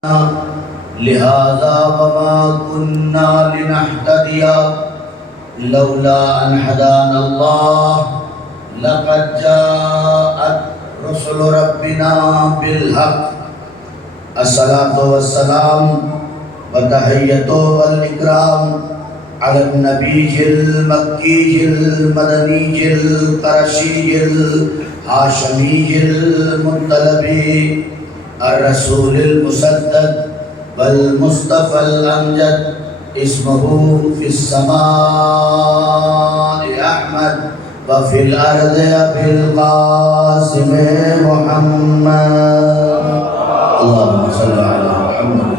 لهذا وما كنا لنهتدي لولا أن هدانا الله لقد جاءت رسل ربنا بالحق الصلاة والسلام والتحية والإكرام على النبي المكي المدني القرشي الهاشمي المطلبي الرسول المسدد والمصطفى الأمجد اسمه في السماء أحمد وفي الأرض أبي القاسم محمد اللهم صل على محمد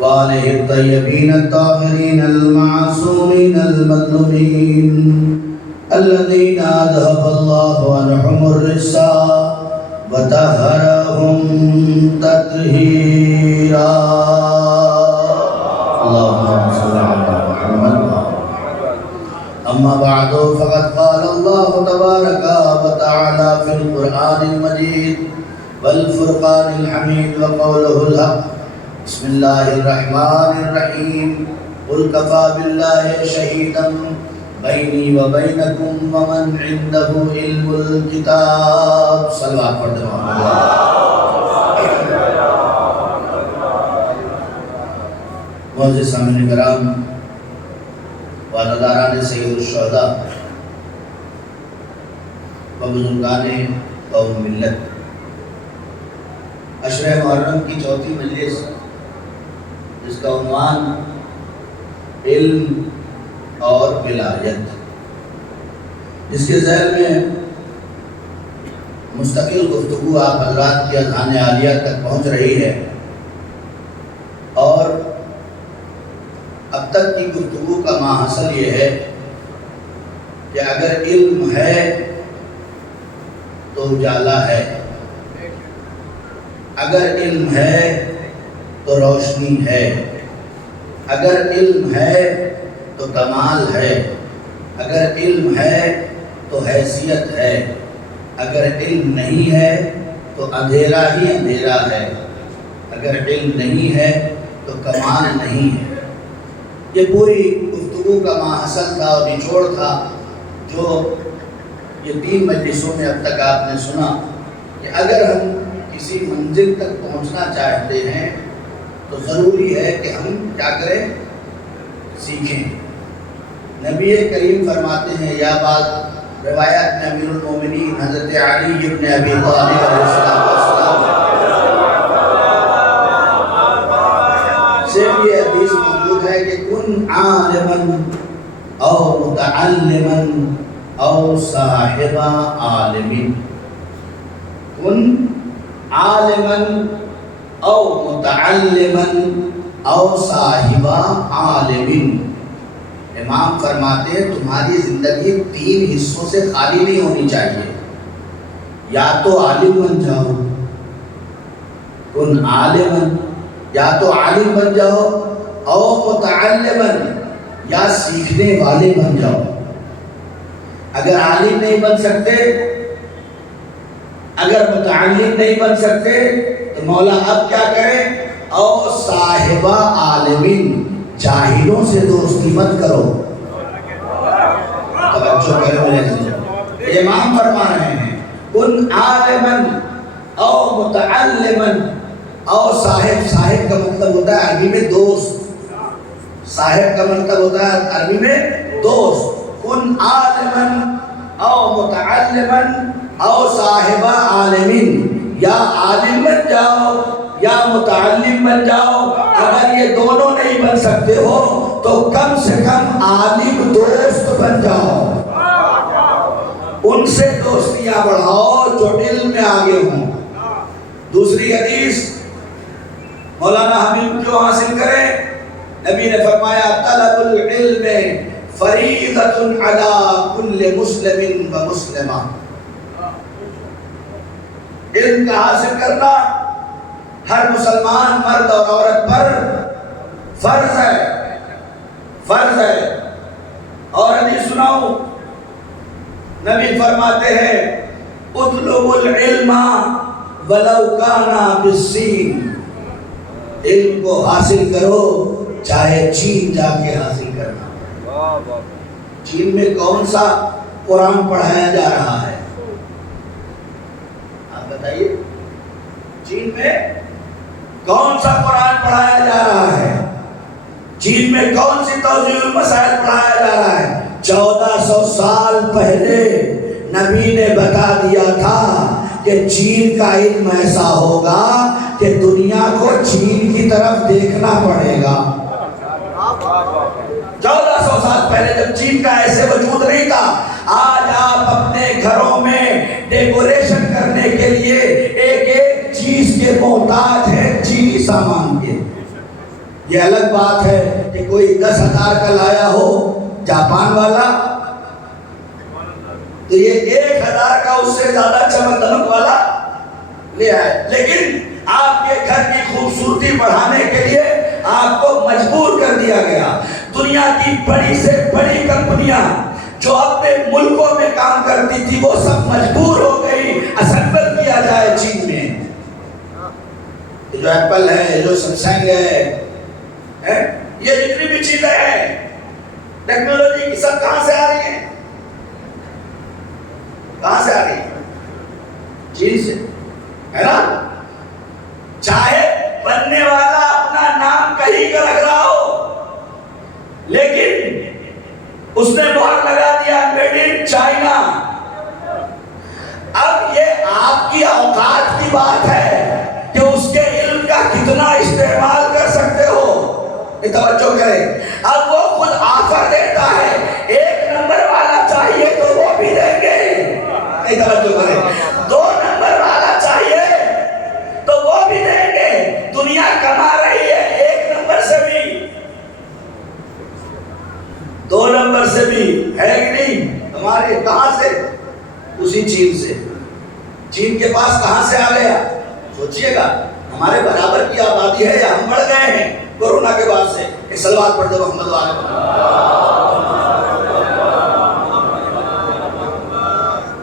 وآله الطيبين الطاهرين المعصومين المظلومين الذين أذهب الله عنهم الرجس وطهرهم تطهيرا اللهم صل على محمد. أما بعد فقد قال الله تبارك وتعالى في القرآن المجيد والفرقان الحميد وقوله الحق بسم الله الرحمن الرحيم قل كفى بالله شهيدا بینی و بینکم ومن عنده علم الکتاب. صلوات پڑھتے ہیں. معزز سامعین کرام وعدداران سید الشہداء و بزرگان قوم ملت، عشرہ محرم کی چوتھی مجلس جس کا عنوان علم اور ولایت، جس کے ذیل میں مستقل گفتگو آپ حضرات کی اذہان عالیہ تک پہنچ رہی ہے، اور اب تک کی گفتگو کا ماحصل یہ ہے کہ اگر علم ہے تو اجالا ہے، اگر علم ہے تو روشنی ہے، اگر علم ہے تو کمال ہے، اگر علم ہے تو حیثیت ہے، اگر علم نہیں ہے تو اندھیرا ہی اندھیرا ہے، اگر علم نہیں ہے تو کمال نہیں ہے. یہ پوری گفتگو کا ماحصل تھا اور نچوڑ تھا جو یہ 3 مجلسوں میں اب تک آپ نے سنا کہ اگر ہم کسی منزل تک پہنچنا چاہتے ہیں تو ضروری ہے کہ ہم کیا کریں؟ سیکھیں. نبی کریم فرماتے ہیں، یا بعض روایات میں امیر المومنین حضرت علی ابن ابی طالب علیہ السلام سے یہ حدیث موجود ہے کہ کن عالما او متعلما او صاحب عالم، کن عالما او متعلما او صاحب عالم. امام فرماتے ہیں تمہاری زندگی 3 حصوں سے خالی نہیں ہونی چاہیے. یا تو عالم بن جاؤ، کن عالما، یا تو عالم بن جاؤ، او متعلما، یا سیکھنے والے بن جاؤ. اگر عالم نہیں بن سکتے، اگر متعلم نہیں بن سکتے تو مولا اب کیا کرے؟ او صاحب عالمین، جاہلوں سے دوستی مت کرو. توجہ کرو میرے عزیزو، امام فرما رہے ہیں کن عالما او متعلما او صاحب. صاحب کا مطلب ہوتا ہے عربی میں دوست، صاحب کا مطلب ہوتا ہے عربی میں دوست. کن عالما او متعلما او صاحب عالمین، یا عالم بن جاؤ یا متعلم بن جاؤ. اگر یہ دونوں نہیں بن سکتے ہو تو کم سے کم عالم دوست بن جاؤ، ان سے دوستیاں بڑھاؤ جو علم میں آگے ہوں. دوسری حدیث مولانا حبیب کیوں حاصل کریں؟ نبی نے فرمایا طلب العلم فریضۃ علی کل مسلم و مسلمہ. علم کا حاصل کرنا ہر مسلمان مرد اور عورت پر فرض ہے، فرض ہے. اور حدیث سناؤ، نبی فرماتے ہیں اطلب العلم ولو کانا بالصین، علم کو حاصل کرو چاہے چین جا کے حاصل کرنا۔ چین میں کون سا قرآن پڑھایا جا رہا ہے؟ آپ بتائیے، چین میں کون سا قرآن پڑھایا جا رہا ہے؟ چین میں کون سی توضیح المسائل پڑھایا جا رہا ہے؟ 1400 سال پہلے نبی نے بتا دیا تھا کہ چین کا علم ایسا ہوگا کہ دنیا کو چین کی طرف دیکھنا پڑے گا۔ 1400 سال پہلے جب چین کا ایسے وجود نہیں تھا، آج آپ اپنے گھروں میں ڈیکوریشن کرنے کے لیے ایک ایک چیز کے محتاج ہیں، چینی سامان کے۔ یہ الگ بات ہے کہ کوئی 10,000 کا لایا ہو جاپان والا تو یہ 1,000 کا اس سے زیادہ چمک دمک والا لے آئے، لیکن آپ کے گھر کی خوبصورتی بڑھانے کے لیے آپ کو مجبور کر دیا گیا۔ دنیا کی بڑی سے بڑی کمپنیاں جو اپنے ملکوں میں کام کرتی تھی وہ سب مجبور ہو گئی اسمبل کیا جائے چین میں۔ جو ایپل ہے، جو سیمسنگ ہے، یہ جتنی بھی چیزیں ہیں ٹیکنالوجی کی، سب کہاں سے آ رہی ہیں؟ کہاں سے آ رہی ہیں؟ چین سے، ہے نا؟ چاہے بننے والا اپنا نام کہیں کا رکھ رہا ہو، لیکن اس نے مہر لگا دیا میڈ ان چائنا۔ اب یہ آپ کی اوقات کی بات ہے کہ اس کے علم کا کتنا استعمال کر سکتے ہو۔ توجہ کریں، اب وہ خود آفر دیتا ہے، 1 نمبر والا چاہیے تو وہ بھی دیں گے۔ توجہ کریں، 2 نمبر والا چاہیے تو وہ بھی دیں گے۔ دنیا کما رہی ہے 1 نمبر سے بھی، 2 نمبر سے بھی، ہے کہ نہیں؟ ہمارے کہاں سے؟ اسی چین سے۔ چین کے پاس کہاں سے آ گیا؟ سوچئے گا، ہمارے برابر کی آبادی ہے یا ہم بڑھ گئے ہیں کورونا کے بعد سے؟ ایک صلوات پڑھ دے محمد والے پر۔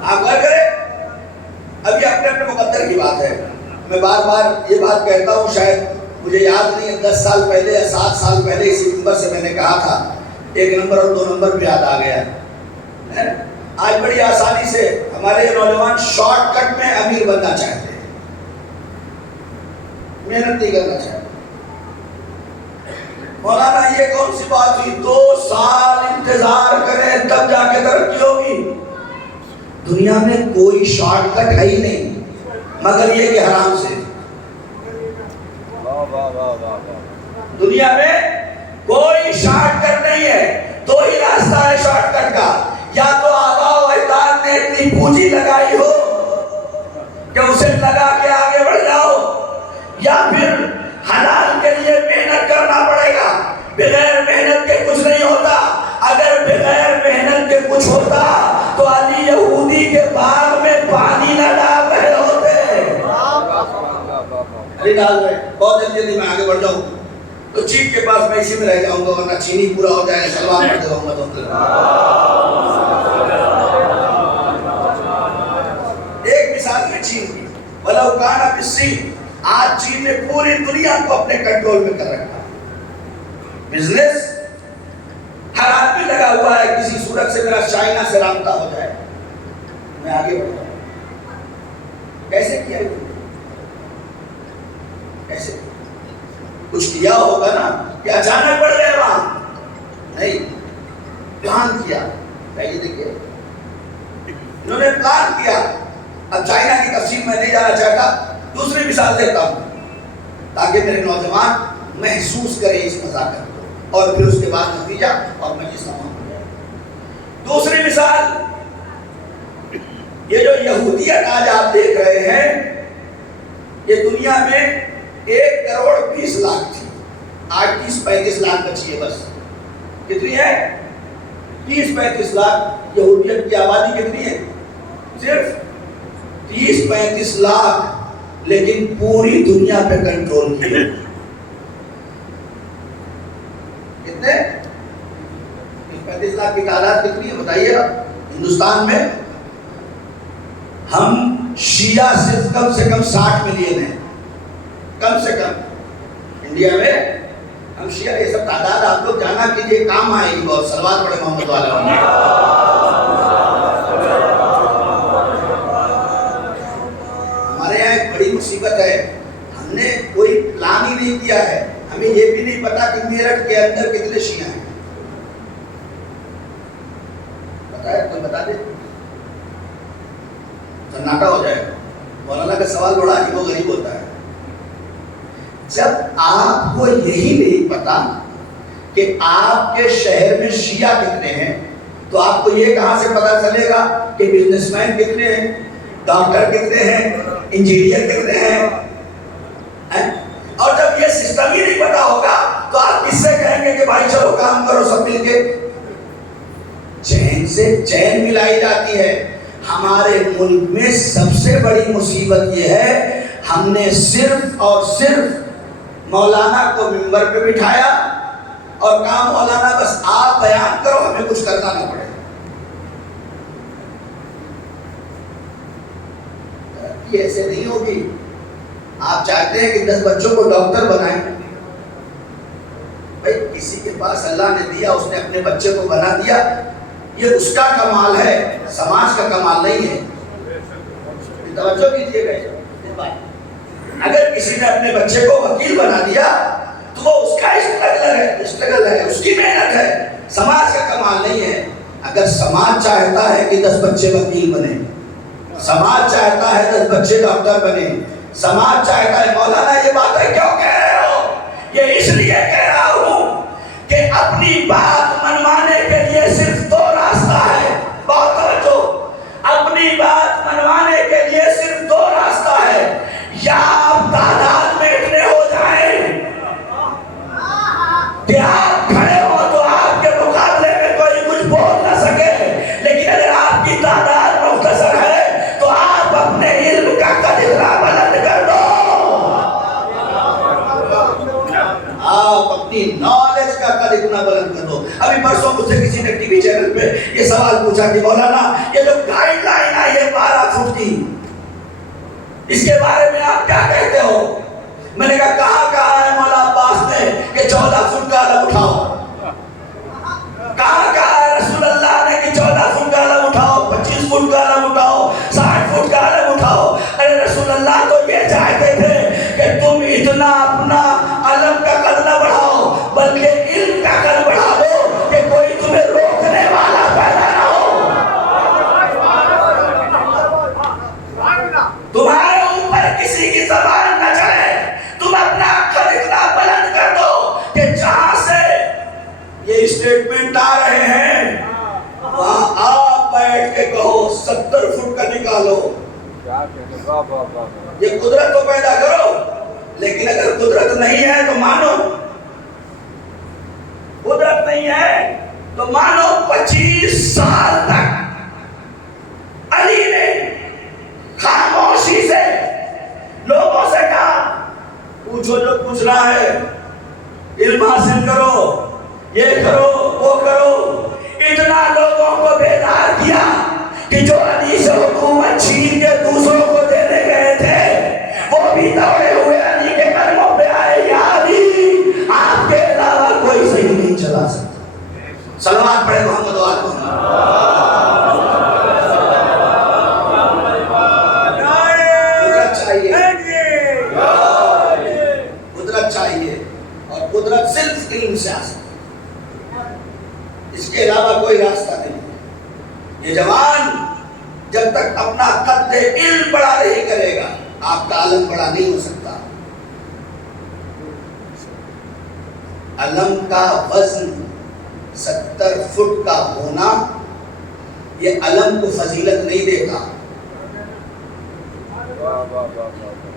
آپ غور کریں، ابھی اپنے مقدر کی بات ہے۔ میں بار بار یہ بات کہتا ہوں، شاید مجھے یاد نہیں ہے 10 سال پہلے یا 7 سال پہلے اسی نمبر سے میں نے کہا تھا، 1 نمبر اور 2 نمبر بھی یاد آ گیا۔ آج بڑی آسانی سے ہمارے نوجوان شارٹ کٹ میں امیر بننا چاہتے ہیں، محنت نہیں کرنا چاہتے۔ مولانا یہ کون سی بات ہوئی؟ 2 سال انتظار کریں تب جا کے ترقی ہوگی۔ دنیا میں کوئی شارٹ کٹ ہے ہی نہیں مگر یہ کہ حرام سے۔ دنیا میں کوئی شارٹ کٹ نہیں ہے، 2 ہی راستہ ہے شارٹ کٹ کا، یا تو آبا و اجداد نے اتنی پونجی لگائی ہو کہ اسے لگا کے آگے بڑھ جاؤ، یا پھر حلال کے لیے محنت کرنا پڑے گا۔ بغیر محنت کے کچھ نہیں ہوتا۔ اگر بغیر محنت کے کچھ ہوتا تو علی یہودی کے باغ میں پانی نہ ڈال رہے ہوتے۔ علی ڈال رہے، بہت جلدی میں آگے بڑھ جاؤں تو چین کے پاس میں اسی میں رہ جاؤں گا، ورنہ چینی پورا ہو جائے گا۔ سلوات پڑھ دے محمد۔ ایک مثال میں چین کی، وَلَوْ كَانَ بِالصِّينِ، آج چین نے پوری دنیا کو اپنے کنٹرول میں کر رکھا۔ بزنس ہر آدمی لگا ہوا ہے کسی صورت سے میرا چائنا سے رابطہ ہو جائے، میں آگے بڑھ جاؤں۔ کیسے کیا؟ کیسے کچھ کیا ہوگا نا کہ اچانک بڑھ گئے وہاں؟ نہیں، پلان کیا۔ یہ دیکھیے، انہوں نے پلان کیا۔ اب چائنا کی تفصیل میں نہیں جانا چاہتا، دوسری مثال دیتا ہوں تاکہ میرے نوجوان محسوس کریں اس نزاکت کو، اور پھر اس کے بعد نتیجہ اور مجلس تمام ہو جائے۔ دوسری مثال، یہ جو یہودیت آج آپ دیکھ رہے ہیں، یہ دنیا میں 1 کروڑ 20 لاکھ تھی، آج 30-35 لاکھ بچی ہے بس۔ کتنی ہے؟ 30-35 لاکھ۔ یہودیت کی آبادی کتنی ہے؟ صرف 30-35 لاکھ، لیکن پوری دنیا پہ کنٹرول کیا۔ کتنے؟ 30-35 لاکھ کی تعداد کتنی ہے بتائیے گا؟ ہندوستان میں ہم شیعہ صرف کم سے کم 60 ملین ہے، کم سے کم انڈیا میں ہم شیعہ، یہ سب تعداد آپ لوگ جانا کیجیے، کام آئے گی بہت. صلوات پڑھے محمد والا. ہمارے یہاں ایک بڑی مصیبت ہے، ہم نے کوئی پلان ہی نہیں کیا ہے، ہمیں یہ بھی نہیں پتا کہ میرٹھ کے اندر کتنے شیعہ ہیں. پتا ہے کوئی بتا دے؟ سناٹا ہو جائے گا. مولانا کا سوال بڑا عجیب و غریب ہوتا ہے. جب آپ کو یہی نہیں پتا کہ آپ کے شہر میں شیعہ کتنے ہیں تو آپ کو یہ کہاں سے پتا چلے گا کہ بزنس مین کتنے ہیں، ڈاکٹر کتنے ہیں، انجینئر کتنے ہیں؟ اور جب یہ سسٹم ہی نہیں پتا ہوگا تو آپ کس سے کہیں گے کہ بھائی چلو کام کرو سب مل کے؟ چین سے چین ملائی جاتی ہے. ہمارے ملک میں سب سے بڑی مصیبت یہ ہے، ہم نے صرف اور صرف مولانا کو ممبر پہ بٹھایا اور کہا مولانا بس آپ بیان کرو، ہمیں کچھ کرنا نہ پڑے. یہ ایسے نہیں ہوگی. آپ چاہتے ہیں کہ 10 بچوں کو ڈاکٹر بنائیں، بھائی کسی کے پاس اللہ نے دیا، اس نے اپنے بچے کو بنا دیا، یہ اس کا کمال ہے، سماج کا کمال نہیں ہے. توجہ کیجیے گا. اگر کسی نے اپنے بچے کو وکیل بنا دیا تو وہ اس کا اسٹرگل ہے، اس کی محنت ہے، سماج کا کمال نہیں ہے. اگر سماج چاہتا ہے کہ 10 بچے وکیل بنے، سماج چاہتا ہے 10 بچے ڈاکٹر بنے، سماج چاہتا ہے. مولانا یہ باتیں کیوں کہہ رہے ہو؟ یہ اس لیے کہہ رہا ہوں کہ اپنی بات منوانے کے لیے صرف 2 راستہ ہے. بہت توجہ. اپنی بات منوانے کے لیے صرف 2 راستہ ہے. یا آپ تعداد میں اتنے ہو جائیں کہ آپ کھڑے ہو تو آپ کے مقابلے میں کوئی کچھ بول نہ سکے، لیکن اگر آپ کی تعداد مختصر ہے تو آپ اپنے علم کا قدر بلند کر دو، آپ اپنی نالج کا قدر بلند کر دو. ابھی پرسوں مجھ سے کسی نے ٹی وی چینل پہ یہ سوال پوچھا کہ مولانا یہ جو گائیڈ لائن ہے یہ 12 فٹ کی، اس کے بارے میں آپ کیا کہتے ہو؟ میں نے کہا ہے مولا عباس نے کہ 14 فٹ کا علم اٹھاؤ. کہا ہے رسول اللہ نے کہ 14 فٹ کا علم اٹھاؤ، 25 فٹ کا علم اٹھاؤ، 60 فٹ کا علم اٹھاؤ. ارے رسول اللہ تو یہ چاہتے تھے کہ تم اتنا اپنا علم کا قد نہ بڑھاؤ بلکہ علم کا قد بڑھا دو کہ کوئی تمہیں روکنے والا پیدا نہ ہو. تمہارے اوپر کسی کی زبان نہ چلے، تم اپنا قد اتنا بلند کر دو کہ جہاں سے یہ اسٹیٹمنٹ آ رہے ہیں وہاں آپ بیٹھ کے کہو 70 فٹ کا نکالو. یہ قدرت تو پیدا کرو، لیکن اگر قدرت نہیں ہے تو مانو، قدرت نہیں ہے تو مانو. 25 سال تک علی نے خاموشی سے لوگوں سے کہا پوچھو جو پوچھنا ہے، علم حاصل کرو، یہ کرو وہ کرو. اتنا لوگوں کو بیدار کیا کہ جو علی سے حکومت چھین کے دوسروں کو دینے گئے تھے وہ بھی دوڑے ہوئے علی کے قدموں پہ آئے. یا علی آپ کے علاوہ کوئی صحیح نہیں چلا سکتا. صلوات پڑھے محمد و آل محمد. قدرت چاہیے اور قدرت صرف علم سے آ سکتی، اس کے علاوہ کوئی راستہ نہیں. یہ جوان جب تک اپنا قد علم بڑا نہیں کرے گا آپ کا علم بڑا نہیں ہو سکتا. علم کا وزن 70 فٹ کا ہونا یہ علم کو فضیلت نہیں دیتا.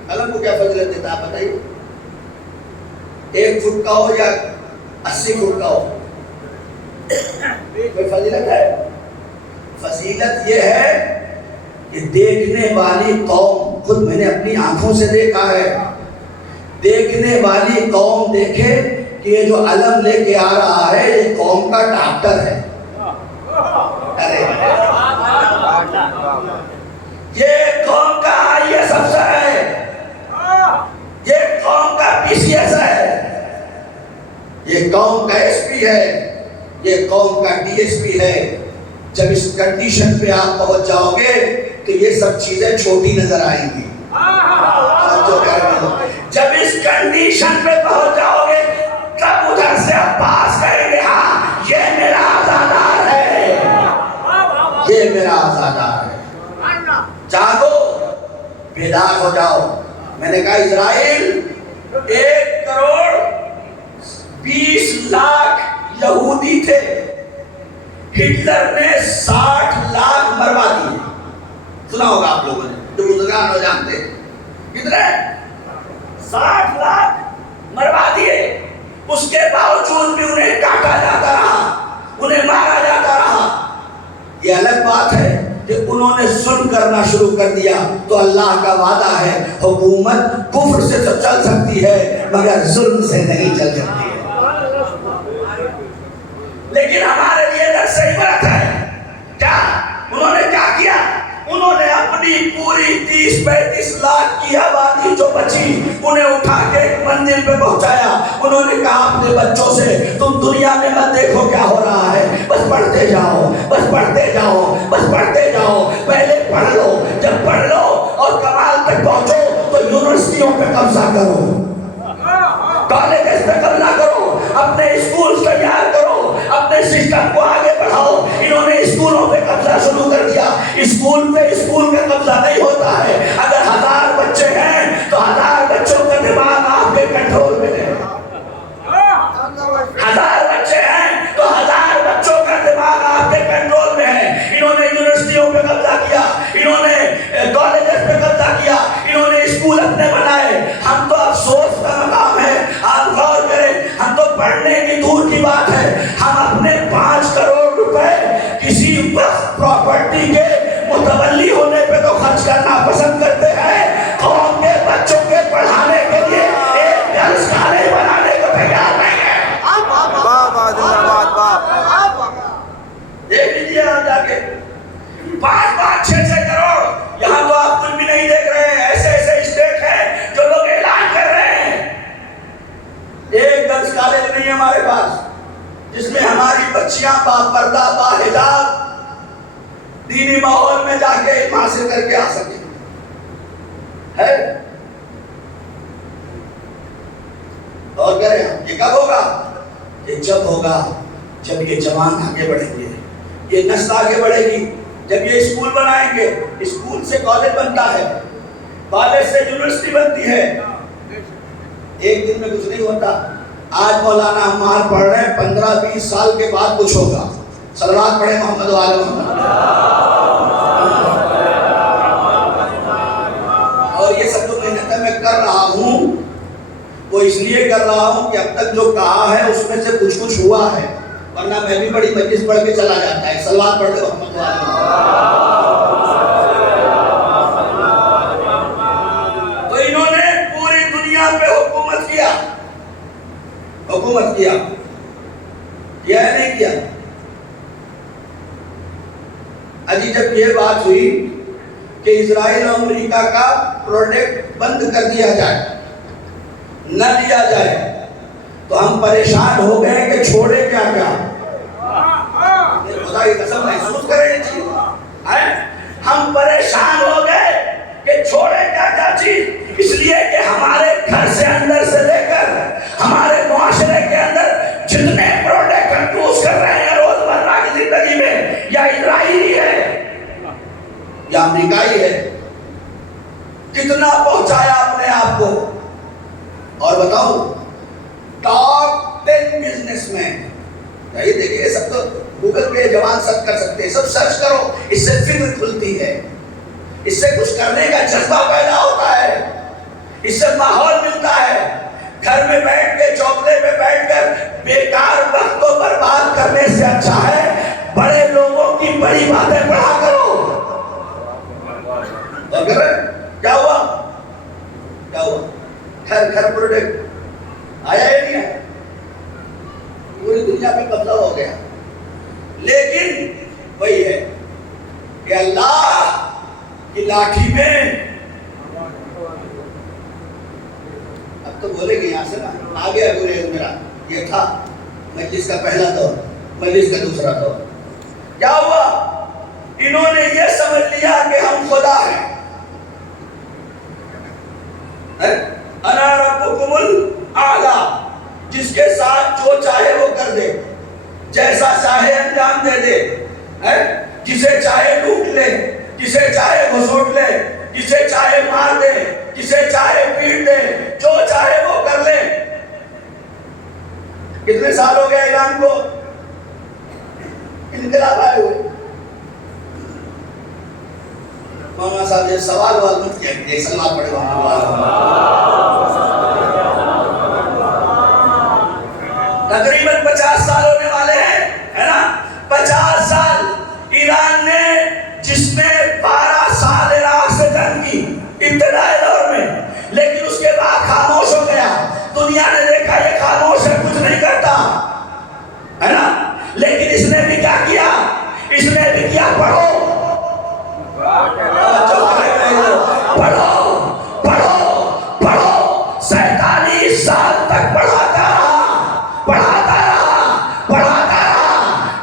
علم کو کیا فضیلت دیتا آپ بتائیے؟ 1 فٹ کا ہو یا 80 فٹ کا ہو، کوئی فضیلت ہے؟ فضیلت یہ ہے کہ دیکھنے والی قوم، خود میں نے اپنی آنکھوں سے دیکھا ہے، دیکھنے والی قوم دیکھے کہ یہ جو علم لے کے آ رہا ہے یہ قوم کا ڈاکٹر ہے. ارے یہ قوم کا کس جیسا ہے؟ یہ قوم کا ایس پی ہے، یہ قوم کا ڈی ایس پی ہے۔ جب اس کنڈیشن پہ آپ پہنچ جاؤ گے تو یہ سب چیزیں چھوٹی نظر آئیں گی۔ جب اس کنڈیشن پہ پہنچ جاؤ گے تب ادھر سے عباس کہیں گے ہاں یہ میرا آزادار ہے، یہ میرا آزادار ہے۔ جاگو، بیدار ہو جاؤ۔ میں نے کہا اسرائیل 1,20,00,000 یہودی تھے، ہٹلر نے 60,00,000 مروا دیے۔ سنا ہوگا آپ لوگوں نے، جو بزرگان ہو جانتے ہیں۔ کتنے؟ 60,00,000 مروا دیے۔ اس کے باوجود بھی انہیں کاٹا جاتا رہا، انہیں مارا جاتا رہا۔ یہ الگ بات ہے کہ انہوں نے ظلم کرنا شروع کر دیا، تو اللہ کا وعدہ ہے حکومت کفر سے تو چل سکتی ہے مگر ظلم سے نہیں چل سکتی ہے۔ لیکن ہمارے لیے درس عبرت ہے۔ کیا انہوں نے کیا کیا؟ انہوں نے اپنی پوری 30-35 لاکھ کی آبادی جو بچی انہیں اٹھا کے ایک منزل پہ پہنچایا۔ انہوں نے کہا اپنے بچوں سے تم دنیا میں مت دیکھو کیا ہو رہا ہے، بس پڑھتے جاؤ، بس پڑھتے جاؤ، بس پڑھتے جاؤ۔ پہلے پڑھ لو، جب پڑھ لو اور کمال تک پہنچو تو یونیورسٹیوں پہ قبضہ کرو، کالجز پہ قبضہ کرو، اپنے اسکول تیار کرو، اپنے سسٹم کو آگے بڑھاؤ۔ انہوں نے اسکولوں پہ قبضہ شروع کر دیا۔ اسکول پہ اسکول کا قبضہ نہیں ہوتا ہے۔ اگر 1000 بچے ہیں تو 1000 بچوں کا دماغ آپ کے کنٹرول میں ہے۔ 1000 بچے ہیں تو 1000 بچوں کا دماغ آپ کے کنٹرول میں ہے۔ انہوں نے یونیورسٹیوں پہ قبضہ کیا، انہوں نے کالجز پہ قبضہ کیا، انہوں نے اسکول اپنے بنائے۔ ہم تو افسوس کا مقام ہے، آپ غور کریں، ہم تو پڑھنے کی دور کی بات ہے، ہم اپنے 5 کروڑ روپے کسی وقت پراپرٹی کے متولی ہونے پہ تو خرچ کرنا پسند کرتے ہیں، قوم کے بچوں کے پڑھانے کے لیے ایک گرلز کالج بنانے کو تیار نہیں ہے۔ دیکھ لیجیے آپ جا کے 5-5, 6-6 کروڑ، یہاں تو آپ کچھ بھی نہیں دیکھ رہے ہیں۔ ایسے ایسے اسٹیٹ ہیں جو لوگ اعلان کر رہے ہیں۔ ایک گرلز کالج نہیں ہے ہمارے پاس جس میں ہماری بچیاں باپردہ باحجاب دینی ماحول میں جا کے علم حاصل کر کے آ سکیں ہے۔ اور کہہ رہے ہیں یہ کب ہوگا؟ یہ جب ہوگا جب یہ جوان آگے بڑھیں گے، یہ نسل آگے بڑھے گی، جب یہ اسکول بنائیں گے، اسکول سے کالج بنتا ہے، کالج سے یونیورسٹی بنتی ہے۔ ایک دن میں کچھ نہیں ہوتا۔ آج مولانا عمار پڑھ رہے ہیں، 15-20 سال کے بعد کچھ ہوگا۔ صلوات پڑھیں محمد وآل محمد۔ اور یہ سب جو محنت میں کر رہا ہوں وہ اس لیے کر رہا ہوں کہ اب تک جو کہا ہے اس میں سے کچھ کچھ ہوا ہے، ورنہ میں بھی بڑی مجلس پڑھ کے چلا جاتا ہے۔ صلوات پڑھ دے محمد وآل محمد۔ تو انہوں نے پوری دنیا پہ حکومت کیا ہے نہیں کیا؟ اجی جب یہ بات ہوئی کہ اسرائیل اور امریکہ کا پروڈکٹ بند کر دیا جائے، نہ لیا جائے، تو ہم پریشان ہو گئے کہ چھوڑے کیا کیا۔ خدا کی قسم محسوس کریں یہ چیز، ہم پریشان ہو گئے کہ چھوڑے کیا کیا چیز، اس لیے کہ ہمارے گھر سے اندر سے لے کر ہمارے معاشرے کے اندر جتنے پروڈکٹ ہم یوز کر رہے ہیں روزمرہ کی زندگی میں، یا اسرائیلی ہے یا امریکائی ہے۔ کتنا پہنچایا اپنے آپ کو۔ اور بتاؤ ٹاپ 10 بزنس مین، یہ دیکھیں سب تو گوگل پہ جوان سرچ کر سکتے ہیں، سب سرچ کرو، اس سے فکر کھلتی ہے، اس سے کچھ کرنے کا جذبہ پیدا ہوتا ہے، اس سے ماحول ملتا ہے۔ گھر میں بیٹھ کے چوکلے پہ بیٹھ کر بیکار وقت کو برباد کرنے سے اچھا ہے بڑے لوگوں کی بڑی باتیں پڑھا کرو۔ اور کیا ہوا؟ گھر پروڈکٹ آیا ہی نہیں ہے، پوری دنیا پہ قبضہ ہو گیا۔ لیکن وہی ہے کہ اللہ کی لاٹھی میں اب تو بولے گے یہاں سے آگے ابو میرا یہ تھا مجلس کا پہلا دور، مجلس کا دوسرا دور. کیا ہوا؟ انہوں نے یہ سمجھ لیا کہ ہم خدا ہیں. انا ربکم الاعلی، جس کے ساتھ جو چاہے وہ کر دے، جیسا چاہے انجام دے دے، جسے چاہے لوٹ لے، جسے چاہے گھسوٹ لے، جسے چاہے مار دے، جسے چاہے پیٹ دے، جو چاہے وہ کر لے. کتنے سال ہو گئے ایران کو انقلاب آئے ہوئے؟ مولانا صاحب یہ سوال مت کیا، ایک سوال پڑھے تقریباً 50 سال ہونے والے ہیں، ہے نا؟ 50 سال ایران نے، جس نے 12 سال عراق سے جنگ کی ابتدائی دور میں، لیکن اس کے بعد خاموش ہو گیا. دنیا نے دیکھا یہ خاموش ہے، کچھ نہیں کرتا، ہے نا؟ لیکن اس نے بھی کیا کیا؟ اس نے بھی کیا؟ پڑھو پڑھو پڑھو پڑھو. 47 سال تک پڑھاتا رہا، پڑھاتا رہا، پڑھاتا رہا.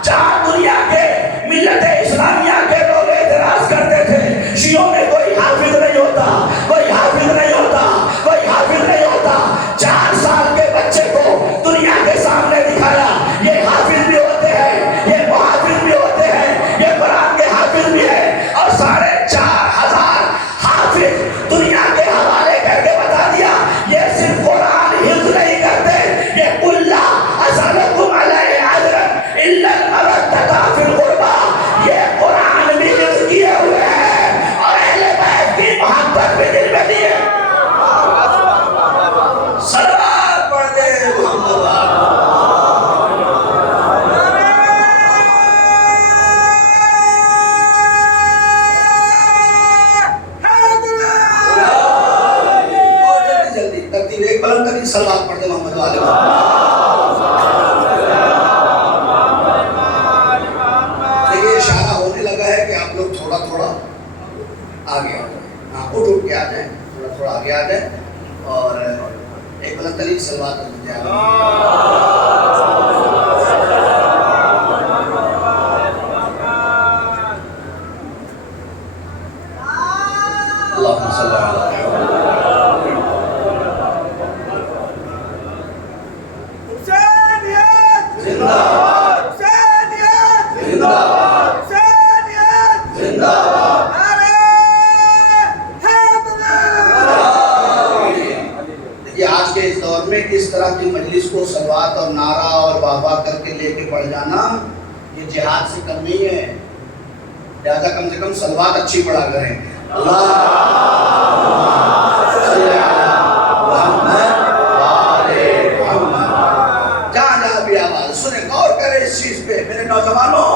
جہاں دنیا کے ملت اسلامیہ کے لوگ اعتراض کرتے تھے شیعوں میں کوئی حافظ نہیں ہوتا، کوئی حافظ نہیں ہوتا، کوئی حافظ نہیں ہوتا، 4 سال کے بچے کو دنیا کے سامنے دکھایا یہ حافظ بھی ہوتے ہیں، یہ محافظ بھی ہوتے ہیں، یہ قرآن کے حافظ بھی ہیں. اور 4,500 حافظ دنیا کے حوالے کر کے بتا دیا یہ صرف قرآن حفظ نہیں کرتے، یہ قل لا اسألکم علیہ اجرا الا المودۃ فی القربی، یہ قرآن بھی حفظ کیے ہوئے ہیں اور اہل بیت کی محبت بھی دل میں دی ہے. صلوات پڑھ دے محمد. صلوات پڑھ دے محمد والے. دیکھیے اشارہ ہونے لگا ہے کہ آپ لوگ تھوڑا تھوڑا آگے آ جائیں. ہاں اٹھ کے آ جائیں، تھوڑا تھوڑا آگے آ جائیں اور ایک بلند ترین صلوات پڑھ دیں. اللہم صلی اللہ علیہ اس طرح کی مجلس کو صلوات اور نعرہ اور بابا کر کے لے کے پڑھ جانا یہ جہاد سے کم نہیں ہے. لہذا کم سے کم صلوات اچھی پڑھا کریں. اللہ جہاں جہاں بھی آواز سنیں غور کریں اس چیز پہ. میرے نوجوانوں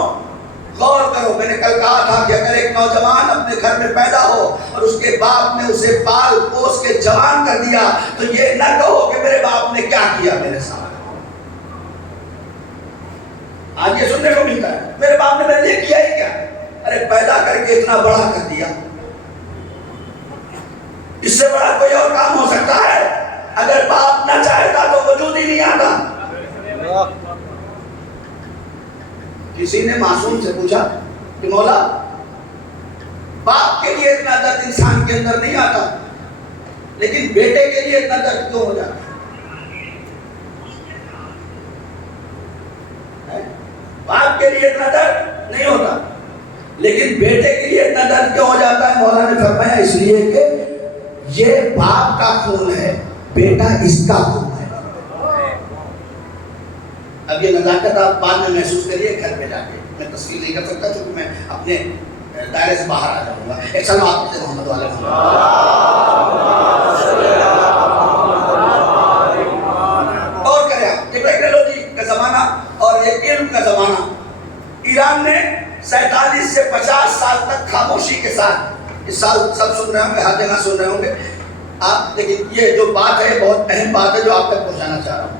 غور کرو. میں نے کل کہا تھا کہ اگر ایک نوجوان اپنے گھر میں پیدا ہو اور اس کے باپ نے اسے پال پوس کے جوان کر دیا تو یہ نہ کہو کہ میرے باپ نے کیا کیا میرے ساتھ. آج یہ سننے کو ملتا ہے میرے باپ نے میرے لیے کیا ہی کیا. ارے پیدا کر کے اتنا بڑا کر دیا، اس سے بڑا کوئی اور کام ہو سکتا ہے؟ اگر باپ نہ چاہتا تو وجود ہی نہیں آتا. کسی نے معصوم سے پوچھا کہ مولا باپ کے لیے اتنا درد انسان کے اندر نہیں آتا لیکن بیٹے کے لیے اتنا درد کیوں ہو جاتا ہے؟ باپ کے لیے اتنا درد نہیں ہوتا لیکن بیٹے کے لیے اتنا درد کیوں ہو جاتا ہے؟ مولا نے فرمایا اس لیے کہ یہ باپ کا خون ہے، بیٹا اس کا خون ہے. اب یہ نزاکت آپ بعد میں محسوس کریے گھر پہ جا کے. میں تصویر نہیں کر سکتا کیونکہ میں اپنے دائرے سے باہر آ جاؤں گا. ایک صلوات محمد والے اور کریں آپ. یہ ٹیکنالوجی کا زمانہ اور یہ علم کا زمانہ. ایران نے 47 سے 50 سال تک خاموشی کے ساتھ، اس سال سب سن رہے ہوں گے، ہر جگہ سن رہے ہوں گے آپ، لیکن یہ جو بات ہے بہت اہم بات ہے جو آپ تک پہنچانا چاہ رہا ہوں.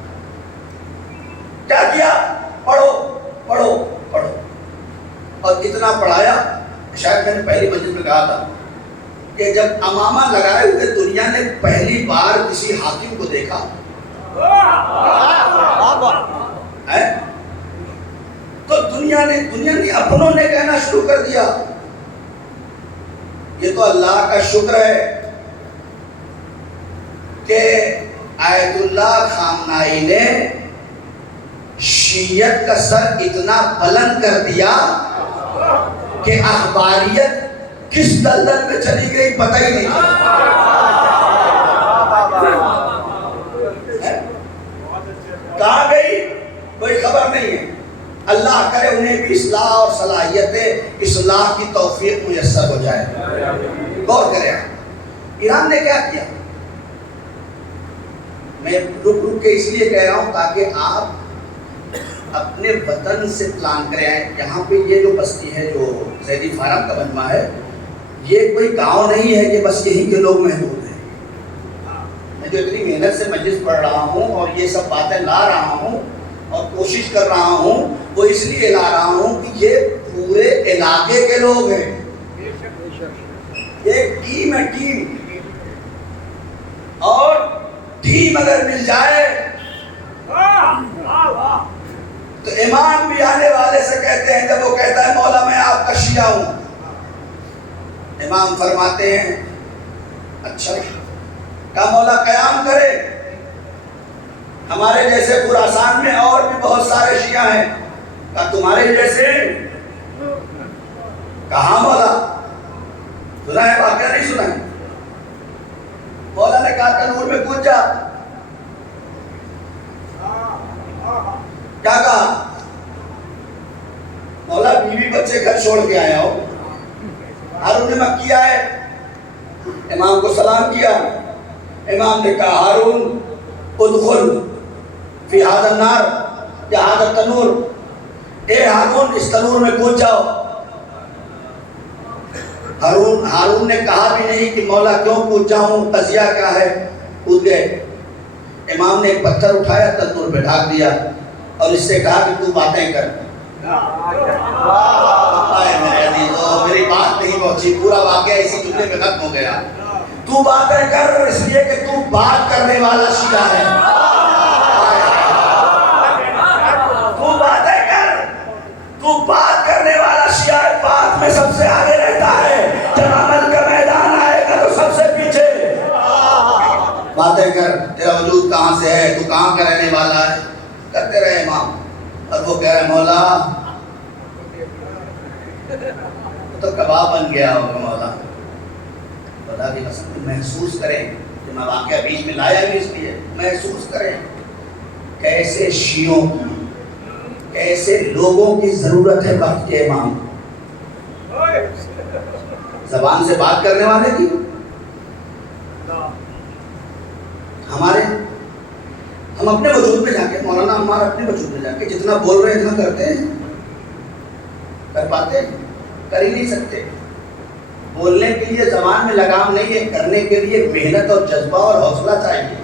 کیا کیا؟ پڑھو پڑھو پڑھو. اور اتنا پڑھایا، شاید میں نے پہلی مجلس میں کہا تھا کہ جب امامہ لگائے ہوئے دنیا نے پہلی بار کسی حاکم کو دیکھا تو دنیا نے اپنوں نے کہنا شروع کر دیا. یہ تو اللہ کا شکر ہے کہ آیت اللہ خامنائی نے شیعت کا سر اتنا بلند کر دیا کہ اخباریت کس دلدل میں چلی گئی پتہ ہی نہیں کہاں گئی کوئی خبر نہیں ہے. اللہ کرے انہیں بھی اصلاح اور صلاحیت اصلاح کی توفیق میسر ہو جائے. غور کریں ایران نے کیا کیا. میں رک کے اس لیے کہہ رہا ہوں تاکہ آپ اپنے وطن سے پلان کریں. یہاں پہ یہ جو بستی ہے جو زیدی فارم کا مجمع ہے یہ کوئی گاؤں نہیں ہے کہ بس یہیں کے لوگ محدود ہیں. میں جو اتنی محنت سے مجلس پڑھ رہا ہوں اور یہ سب باتیں لا رہا ہوں اور کوشش کر رہا ہوں وہ اس لیے لا رہا ہوں کہ یہ پورے علاقے کے لوگ ہیں. ایک ٹیم ہے ٹیم. اور ٹیم اگر مل جائے تو امام بھی آنے والے سے کہتے ہیں جب وہ کہتا ہے مولا میں آپ کا شیعہ ہوں امام فرماتے ہیں اچھا کہا مولا قیام کرے. ہمارے جیسے خراسان میں اور بھی بہت سارے شیعہ ہیں. کہا تمہارے جیسے. کہاں مولا سنا ہے واقعہ نہیں سنا ہے. مولا نے کہا تنور میں کود جا. کیا کہا مولا بیوی بچے گھر چھوڑ کے آیا ہو. ہارون نے مکی آئے امام کو سلام کیا. امام نے کہا ہارون ادخل فی ھذا النار یا ھذا التنور. اے ہارون اس تنور میں کود جاؤ. ہارون نے کہا بھی نہیں کہ مولا کیوں کود جاؤں قضیہ کیا ہے. کود گئے. امام نے ایک پتھر اٹھایا تنور پہ ڈھانک دیا اور اس سے کہا کہ تو باتیں کر. میری بات نہیں پہنچی. پورا واقعہ اسی جملے میں ختم ہو گیا. تو باتیں کر اس لیے کہ تو بات کرنے والا شیعہ ہے. تو باتیں کر. تو بات کرنے والا شیعہ ہے. بات میں سب سے آگے رہتا ہے. جب عمل کا میدان آئے گا تو سب سے پیچھے. باتیں کر. تیرا وجود کہاں سے ہے. تو کہاں کا رہنے والا ہے. کرتے رہے امام. اور وہ کہہ رہے مولا تو کباب بن گیا ہوگا مولا. بتا دی محسوس کریں کہ میں واقعہ بیچ میں لایا بھی اس لیے محسوس کریں کیسے شیعوں کی کیسے لوگوں کی ضرورت ہے وقت کے امام. زبان سے بات کرنے والے کی ہم اپنے وجود میں جا کے مولانا ہمارا اپنے وجود میں جا کے جتنا بول رہے ہیں اتنا کرتے ہیں. کر پاتے ہیں. کر ہی نہیں سکتے. بولنے کے لیے زبان میں لگام نہیں ہے. کرنے کے لیے محنت اور جذبہ اور حوصلہ چاہیے.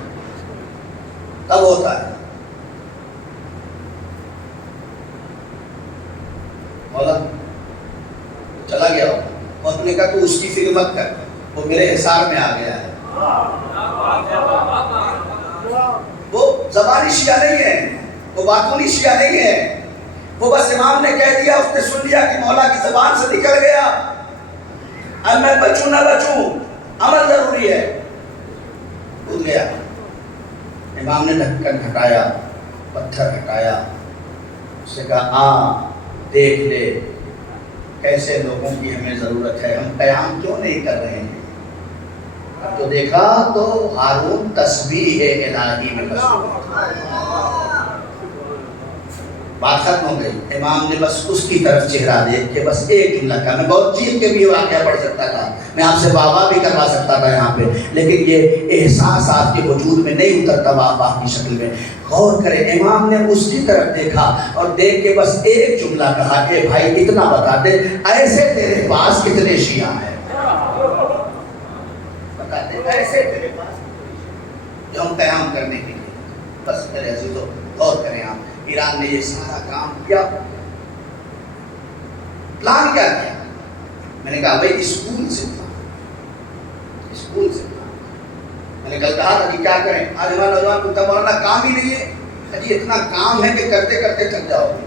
تب ہوتا ہے. مولا چلا گیا اور نے کہا تو اس کی فکر مت کر وہ میرے حصار میں آ گیا ہے. وہ زبانی شیعہ نہیں ہے. وہ باطنی شیعہ نہیں ہے. وہ بس امام نے کہہ دیا اس نے سن لیا کہ مولا کی زبان سے نکل گیا. اب میں بچوں نہ بچوں عمل ضروری ہے. کود گیا. امام نے ڈھکن ہٹایا پتھر ہٹایا. اس سے کہا دیکھ لے کیسے لوگوں کی ہمیں ضرورت ہے. ہم قیام کیوں نہیں کر رہے ہیں. اب تو دیکھا تو ہارون تسبیح الہی میں مصروف. بات ختم ہو گئی. امام نے بس اس کی طرف چہرہ دیکھ کے بس ایک جملہ کہا. میں بہت چیز کے بھی واقعہ پڑھ سکتا تھا. میں آپ سے واہ واہ بھی کروا سکتا تھا یہاں پہ لیکن یہ احساس آپ کے وجود میں نہیں اترتا واہ واہ کی شکل میں. غور کریں امام نے اس کی طرف دیکھا اور دیکھ کے بس ایک جملہ کہا کہ بھائی اتنا بتا دے ایسے تیرے پاس کتنے شیعہ ہیں. بتا دے ایسے تیرے پاس جو ہم قیام کرنے کے لیے. بس میرے عزیزو غور کریں آپ. ایران نے یہ سارا کام کیا. پلان کیا کیا. میں نے کہا بھائی اسکول سے پلان. میں نے کل کہا تھا کہ کیا کریں، آج ہمارا نوجوان پوچھتا مولانا کام ہی نہیں ہے. جی اتنا کام ہے کہ کرتے کرتے تھک جاؤ گے.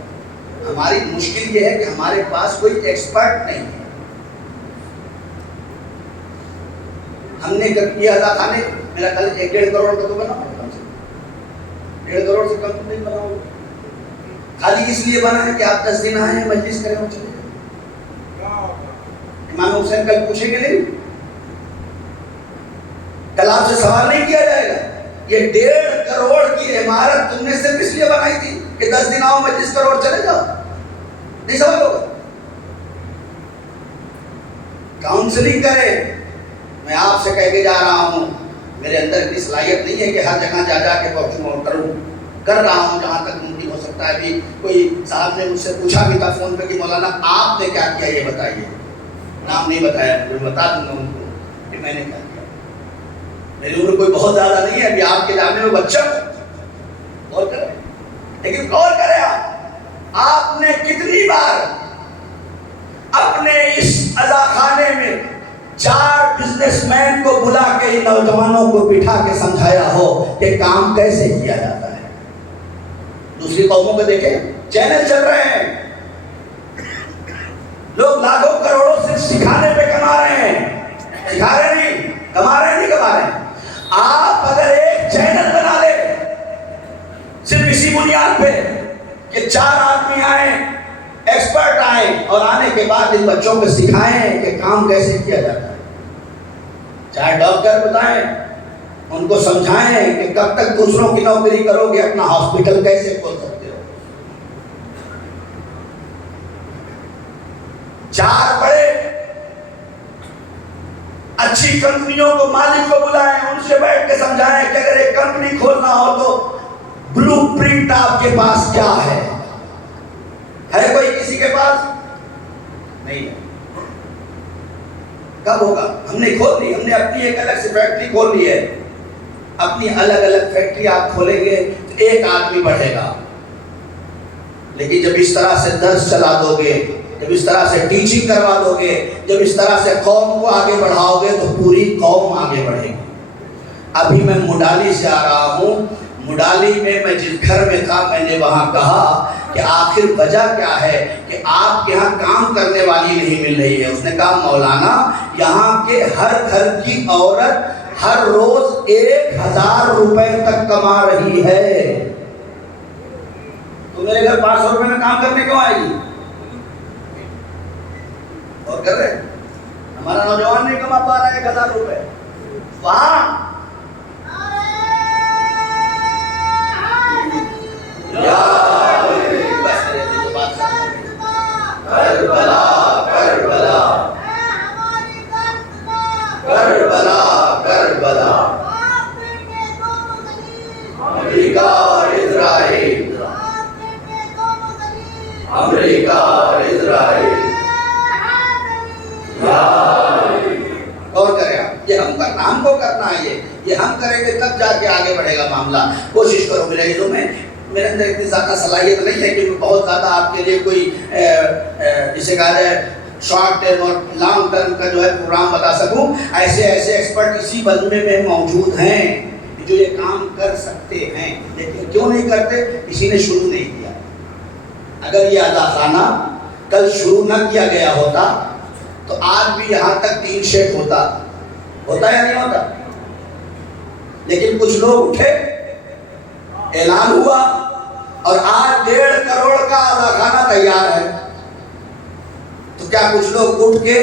ہماری مشکل یہ ہے کہ ہمارے پاس کوئی ایکسپرٹ نہیں ہے. ہم نے یہ ادا خانے میرا کل 1.5 کروڑ کا تو بنا، 1.5 کروڑ سے کم نہیں بنا ہوگا. خالی اس لیے بنا ہے کہ آپ 10 دن آئے ہیں مجلس کریں اور چلے جائیں. امام حسین کل پوچھیں گے نہیں، کل آپ سے سوال نہیں کیا جائے گا یہ 1.5 کروڑ کی عمارت تم نے صرف اس لیے بنائی تھی کہ 10 دن آؤ مجلس کرو اور چلے جاؤ؟ نہیں سوال ہوگا. کاؤنسلنگ کریں. میں آپ سے کہہ کے جا رہا ہوں، میرے اندر اتنی صلاحیت نہیں ہے کہ ہر جگہ جا جا کے پہنچوں اور کروں. کر رہا ہوں جہاں تک ممکن ہو سکتا ہے. بھی کوئی صاحب نے مجھ سے پوچھا بھی تھا فون پہ کہ مولانا آپ نے کیا کیا یہ بتائیے. نام نہیں بتایا، میں بتا دوں گا ان کو کہ میں نے کیا کیا. میری عمر کوئی بہت زیادہ نہیں ہے، ابھی آپ کے جامعے میں بچہ ہوں. غور کریں، لیکن غور کریں آپ نے کتنی بار اپنے اس عزا خانے میں 4 بزنس مین کو بلا کے ان نوجوانوں کو بٹھا کے سمجھایا ہو کہ کام کیسے کیا جاتا ہے. دوسری قوموں کو دیکھیں، چینل چل رہے ہیں، لوگ لاکھوں کروڑوں صرف سکھانے پہ کما رہے ہیں. سکھا رہے نہیں، کما رہے نہیں کما رہے ہیں. آپ اگر ایک چینل بنا لیں صرف اسی بنیاد پہ کہ 4 آدمی آئیں، ایکسپرٹ آئیں، اور آنے کے بعد ان بچوں کو سکھائیں کہ کام کیسے کیا جاتا ہے. چاہے ڈاکٹر بتائیں، ان کو سمجھائیں کہ کب تک دوسروں کی نوکری کرو گے، اپنا ہاسپٹل کیسے کھول سکتے ہو. 4 بڑے اچھی کمپنیوں کو مالک کو بلائیں، ان سے بیٹھ کے سمجھائیں کہ اگر ایک کمپنی کھولنا ہو تو بلو پرنٹ آپ کے پاس کیا ہے کوئی کسی کے پاس نہیں ہے. کب ہوگا؟ ہم نے کھول لی، ہم نے اپنی ایک الگ سے فیکٹری کھول لی ہے. اپنی الگ الگ فیکٹری آپ کھولیں گے تو ایک آدمی بڑھے گا. لیکن جب اس طرح سے درس چلا دو گے، جب اس طرح سے ٹیچنگ کروا دو گے، جب اس طرح سے قوم کو آگے بڑھاؤ گے تو پوری قوم آگے بڑھے گی. ابھی میں مڈالی سے آ رہا ہوں. مڈالی میں جس گھر میں تھا میں نے وہاں کہا کہ آخر وجہ کیا ہے کہ آپ کے ہاں کام کرنے والی نہیں مل رہی ہے. اس نے کہا مولانا یہاں کے ہر گھر کی عورت ہر روز 1000 روپے تک کما رہی ہے، تو میرے گھر 500 روپے میں کام کرنے کیوں آئے گی؟ اور کر رہے ہمارا نوجوان نہیں کما پا رہا ہے 1000 روپے. وہاں امریکہ اور اسرائیل. اور کریں آپ، یہ ہم کو کرنا ہے. یہ ہم کریں گے تب جا کے آگے بڑھے گا معاملہ. کوشش کرو میرے عزیزوں، میں میرے اندر اتنی زیادہ صلاحیت نہیں ہے کہ میں بہت زیادہ آپ کے لیے کوئی جسے کہا جائے شارٹ ٹرم اور لانگ ٹرم کا جو ہے پروگرام بتا سکوں. ایسے ایکسپرٹ اسی بلمے میں موجود ہیں جو یہ کام کر سکتے ہیں، لیکن کیوں نہیں کرتے؟ کسی نے شروع نہیں کیا. اگر یہ عزا خانہ کل شروع نہ کیا گیا ہوتا تو آج بھی یہاں تک 3 شیڈ ہوتا یا نہیں ہوتا. لیکن کچھ لوگ اٹھے، اعلان ہوا، اور آج 1.5 کروڑ کا عزا خانہ تیار ہے. تو کیا کچھ لوگ اٹھ کے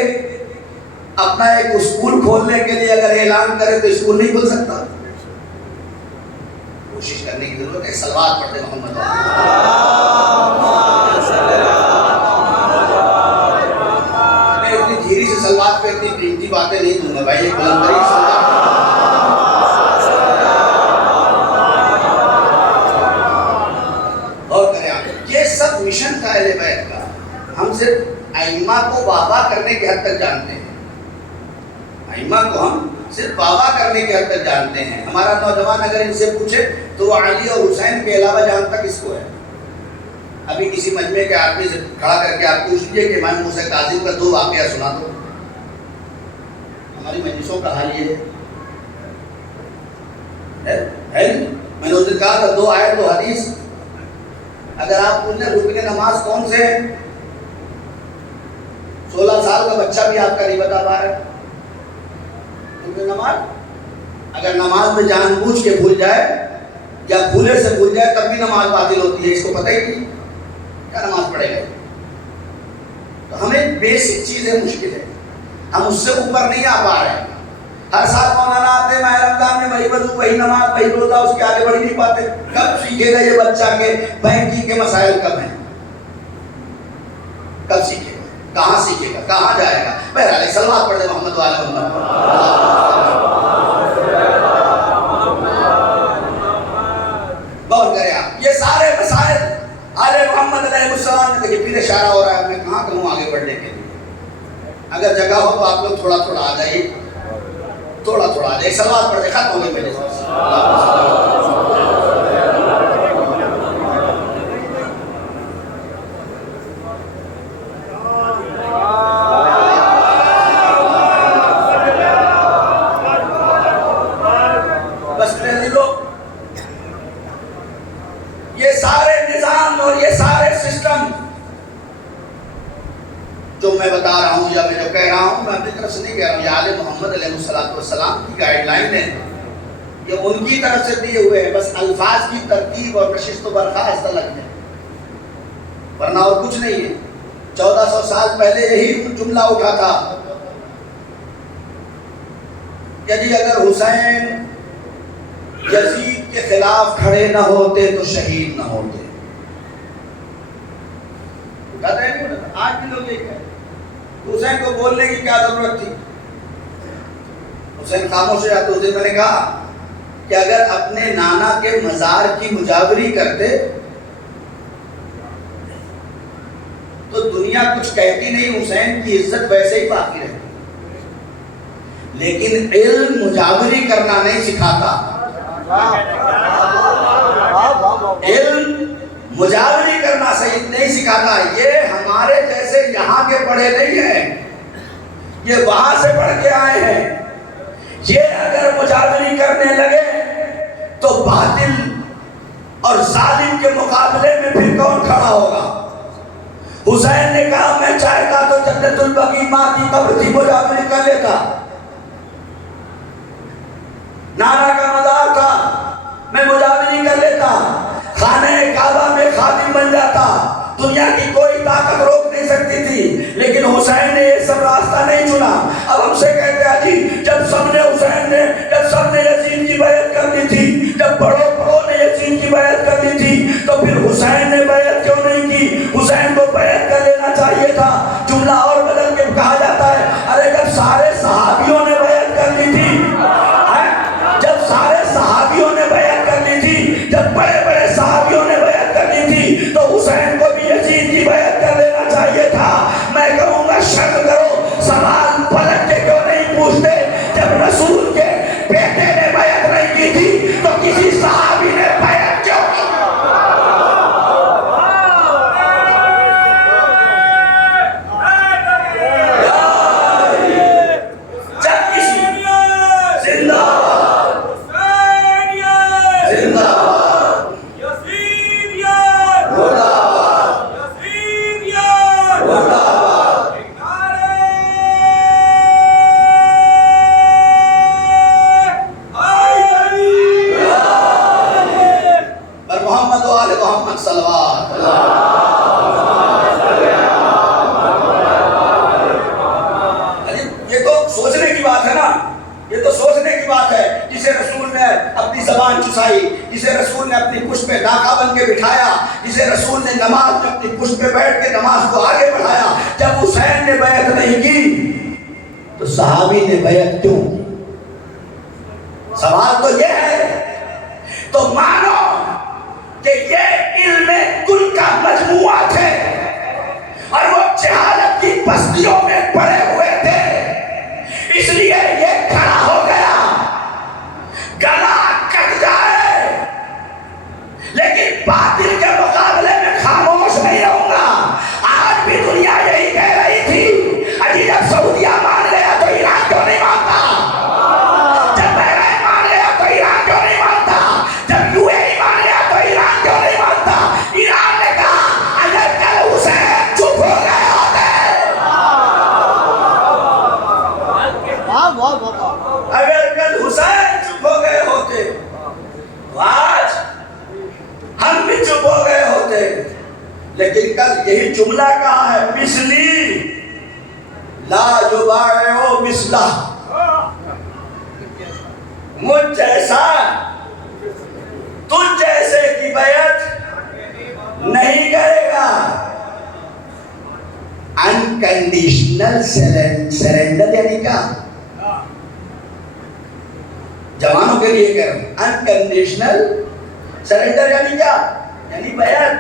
اپنا ایک اسکول کھولنے کے لیے اگر اعلان کرے تو اسکول نہیں کھل سکتا؟ کوشش کرنے کی ضرورت ہے. صلوات پڑھتے محمد. میں اتنی دھیری سے صلوات پہ اتنی قیمتی باتیں نہیں دوں گا بھائی. ایک بلند ترین صلوات. اور کریں آپ، یہ سب مشن تھا اہل بیت کا. ہم صرف ائمہ کو بابا کرنے کی حد تک جانتے ہیں. ائمہ کو ہم صرف بابا کرنے کی حد تک جانتے ہیں. ہمارا نوجوان اگر ان سے پوچھے تو وہ علی اور حسین کے علاوہ جانتا کس کو ہے؟ ابھی کسی مجمع کے آدمی سے کھڑا کر کے آپ پوچھ لیجیے کہ امام موسیٰ کاظم کا 2 واقعہ سنا دو. ہماری مجلسوں کا حال یہ ہے. ہے میں نے اس دن کہا تھا 2 آیت 2 حدیث اگر آپ پوچھیں رکن نماز کون سے ہیں 16 سال کا بچہ بھی آپ کا نہیں بتا پا رہا ہے رکن نماز اگر نماز میں جان بوجھ کے بھول جائے یا بھولے سے بھول جائے تب بھی نماز باطل ہوتی ہے اس کو پتہ ہی نہیں کیا نماز پڑھے گا تو ہمیں بیسک چیزیں مشکل ہے ہم اس سے اوپر نہیں آ پا رہے ہیں ہر سال مولانا آتے ہیں ماہ رمضان میں وہی وضو وہی نماز وہی روزہ اس کے آگے بڑھ نہیں پاتے کب سیکھے گا یہ بچہ کے بینکنگ کے مسائل کب ہیں کب سیکھے گا کہاں سیکھے گا کہاں جائے گا بہرحال صلوات پڑھ دے محمد وعلی محمد غور کریں آپ یہ سارے مسائل آل محمد علیہ السلام نے دیکھیں پھر اشارہ ہو رہا ہے میں کہاں کہوں آگے بڑھنے کے لیے اگر جگہ ہو تو آپ لوگ تھوڑا تھوڑا آ جائیے تھوڑا تھوڑا آ جائیے صلوات پڑھ دے ختم ہو گئی میرے بس میرے دلوں یہ سارے نظام اور یہ سارے سسٹم جو میں بتا رہا ہوں یا میں جو کہہ رہا ہوں میں اپنی طرف سے نہیں کہہ رہا ہوں یہ آل محمد علیہ السلام کی گائیڈ لائن ہے یہ ان کی طرف سے دیے ہوئے ہیں بس الفاظ کی ترتیب اور نشست و برخاست الگ ہے ورنہ اور کچھ نہیں ہے 1400 سال پہلے یہی جملہ اٹھا تھا کہ جی اگر حسین یزید کے خلاف کھڑے نہ ہوتے تو شہید نہ ہوتے اٹھاتا ہے نہیں اٹھاتا آج بھی لوگ یہ کہتے حسین کو بولنے کی کیا ضرورت تھی حسین خاموش ہے تو اس دن میں نے کہا کہ اگر اپنے نانا کے مزار کی مجاوری کرتے تو دنیا کچھ کہتی نہیں حسین کی عزت ویسے ہی باقی رہتی لیکن علم مجاوری کرنا نہیں سکھاتا علم مجاوری کرنا صحیح نہیں سکھاتا یہ ہمارے جیسے یہاں کے پڑھے نہیں ہیں یہ وہاں سے پڑھ کے آئے ہیں یہ اگر مجاوری کرنے لگے تو باطل اور ظالم کے مقابلے میں پھر کون کھڑا ہوگا حسین نے کہا میں چاہتا تو جنت البقیع ماں کی قبر تھی مجاوری کر لیتا نانا کا مزار تھا میں مجاوری کر لیتا خانہ کعبہ میں خادم بن جاتا دنیا کی کوئی طاقت روک نہیں سکتی تھی لیکن حسین نے یہ سب راستہ نہیں چنا اب ہم سے کہتے ہیں جی جب سب نے یزید کی بیعت کرنی تھی جب بڑوں نے یزید کی بیعت کرنی تھی تو پھر حسین نے بیعت کیوں نہیں کی حسین کو بیعت کر لینا چاہیے تھا جملہ اور بدل کے کہا جاتا ہے ارے جب سارے صحابیوں نے بیعت کرنی تھی جب سارے صحابیوں نے بیعت کرنی تھی جب بڑے بڑے صحابیوں نے بیعت کرنی تھی تو حسین کو بھی یزید کی بیعت کر لینا چاہیے تھا میں کہوں گا شک کرو سوال پلٹ کے کیوں نہیں پوچھتے جب رسول کے بیٹے نے بیعت نہیں کی تھی تو کسی صحابی نے بیعت کیوں کی جسے رسول نے اپنی پشت پہ ڈاکہ بن کے بٹھایا جسے رسول نے نماز میں اپنی پشت پہ بیٹھ کے نماز کو آگے بڑھایا جب حسین نے بیعت نہیں کی تو صحابی نے بیعت کیوں سوال تو یہ ہے تو مانو کہ یہ علم کل کا مجموعہ تھے اور وہ جہالت کی بستیوں میں پڑے ہوئے تھے اس لیے یہ کھڑا ہو گیا گلا کٹ جائے لیکن باطل کے مقابلے میں خاموش نہیں رہوں گا آج بھی دنیا یہی کہہ رہی تھی ابھی جب سعودیہ مان لیا تو ایران کیوں نہیں مانتا جب بحرین مان لیا تو ایران کیوں نہیں مانتا لیکن کل یہی جملہ کہا ہے مثلی لا یباع مثلہ، مجھ جیسا تجھ جیسے کی بیعت نہیں کرے گا۔ انکنڈیشنل سرنڈر یعنی کیا؟ جوانوں کے لیے کہہ رہا ہوں، انکنڈیشنل سرنڈر یعنی کیا؟ یعنی بیعت۔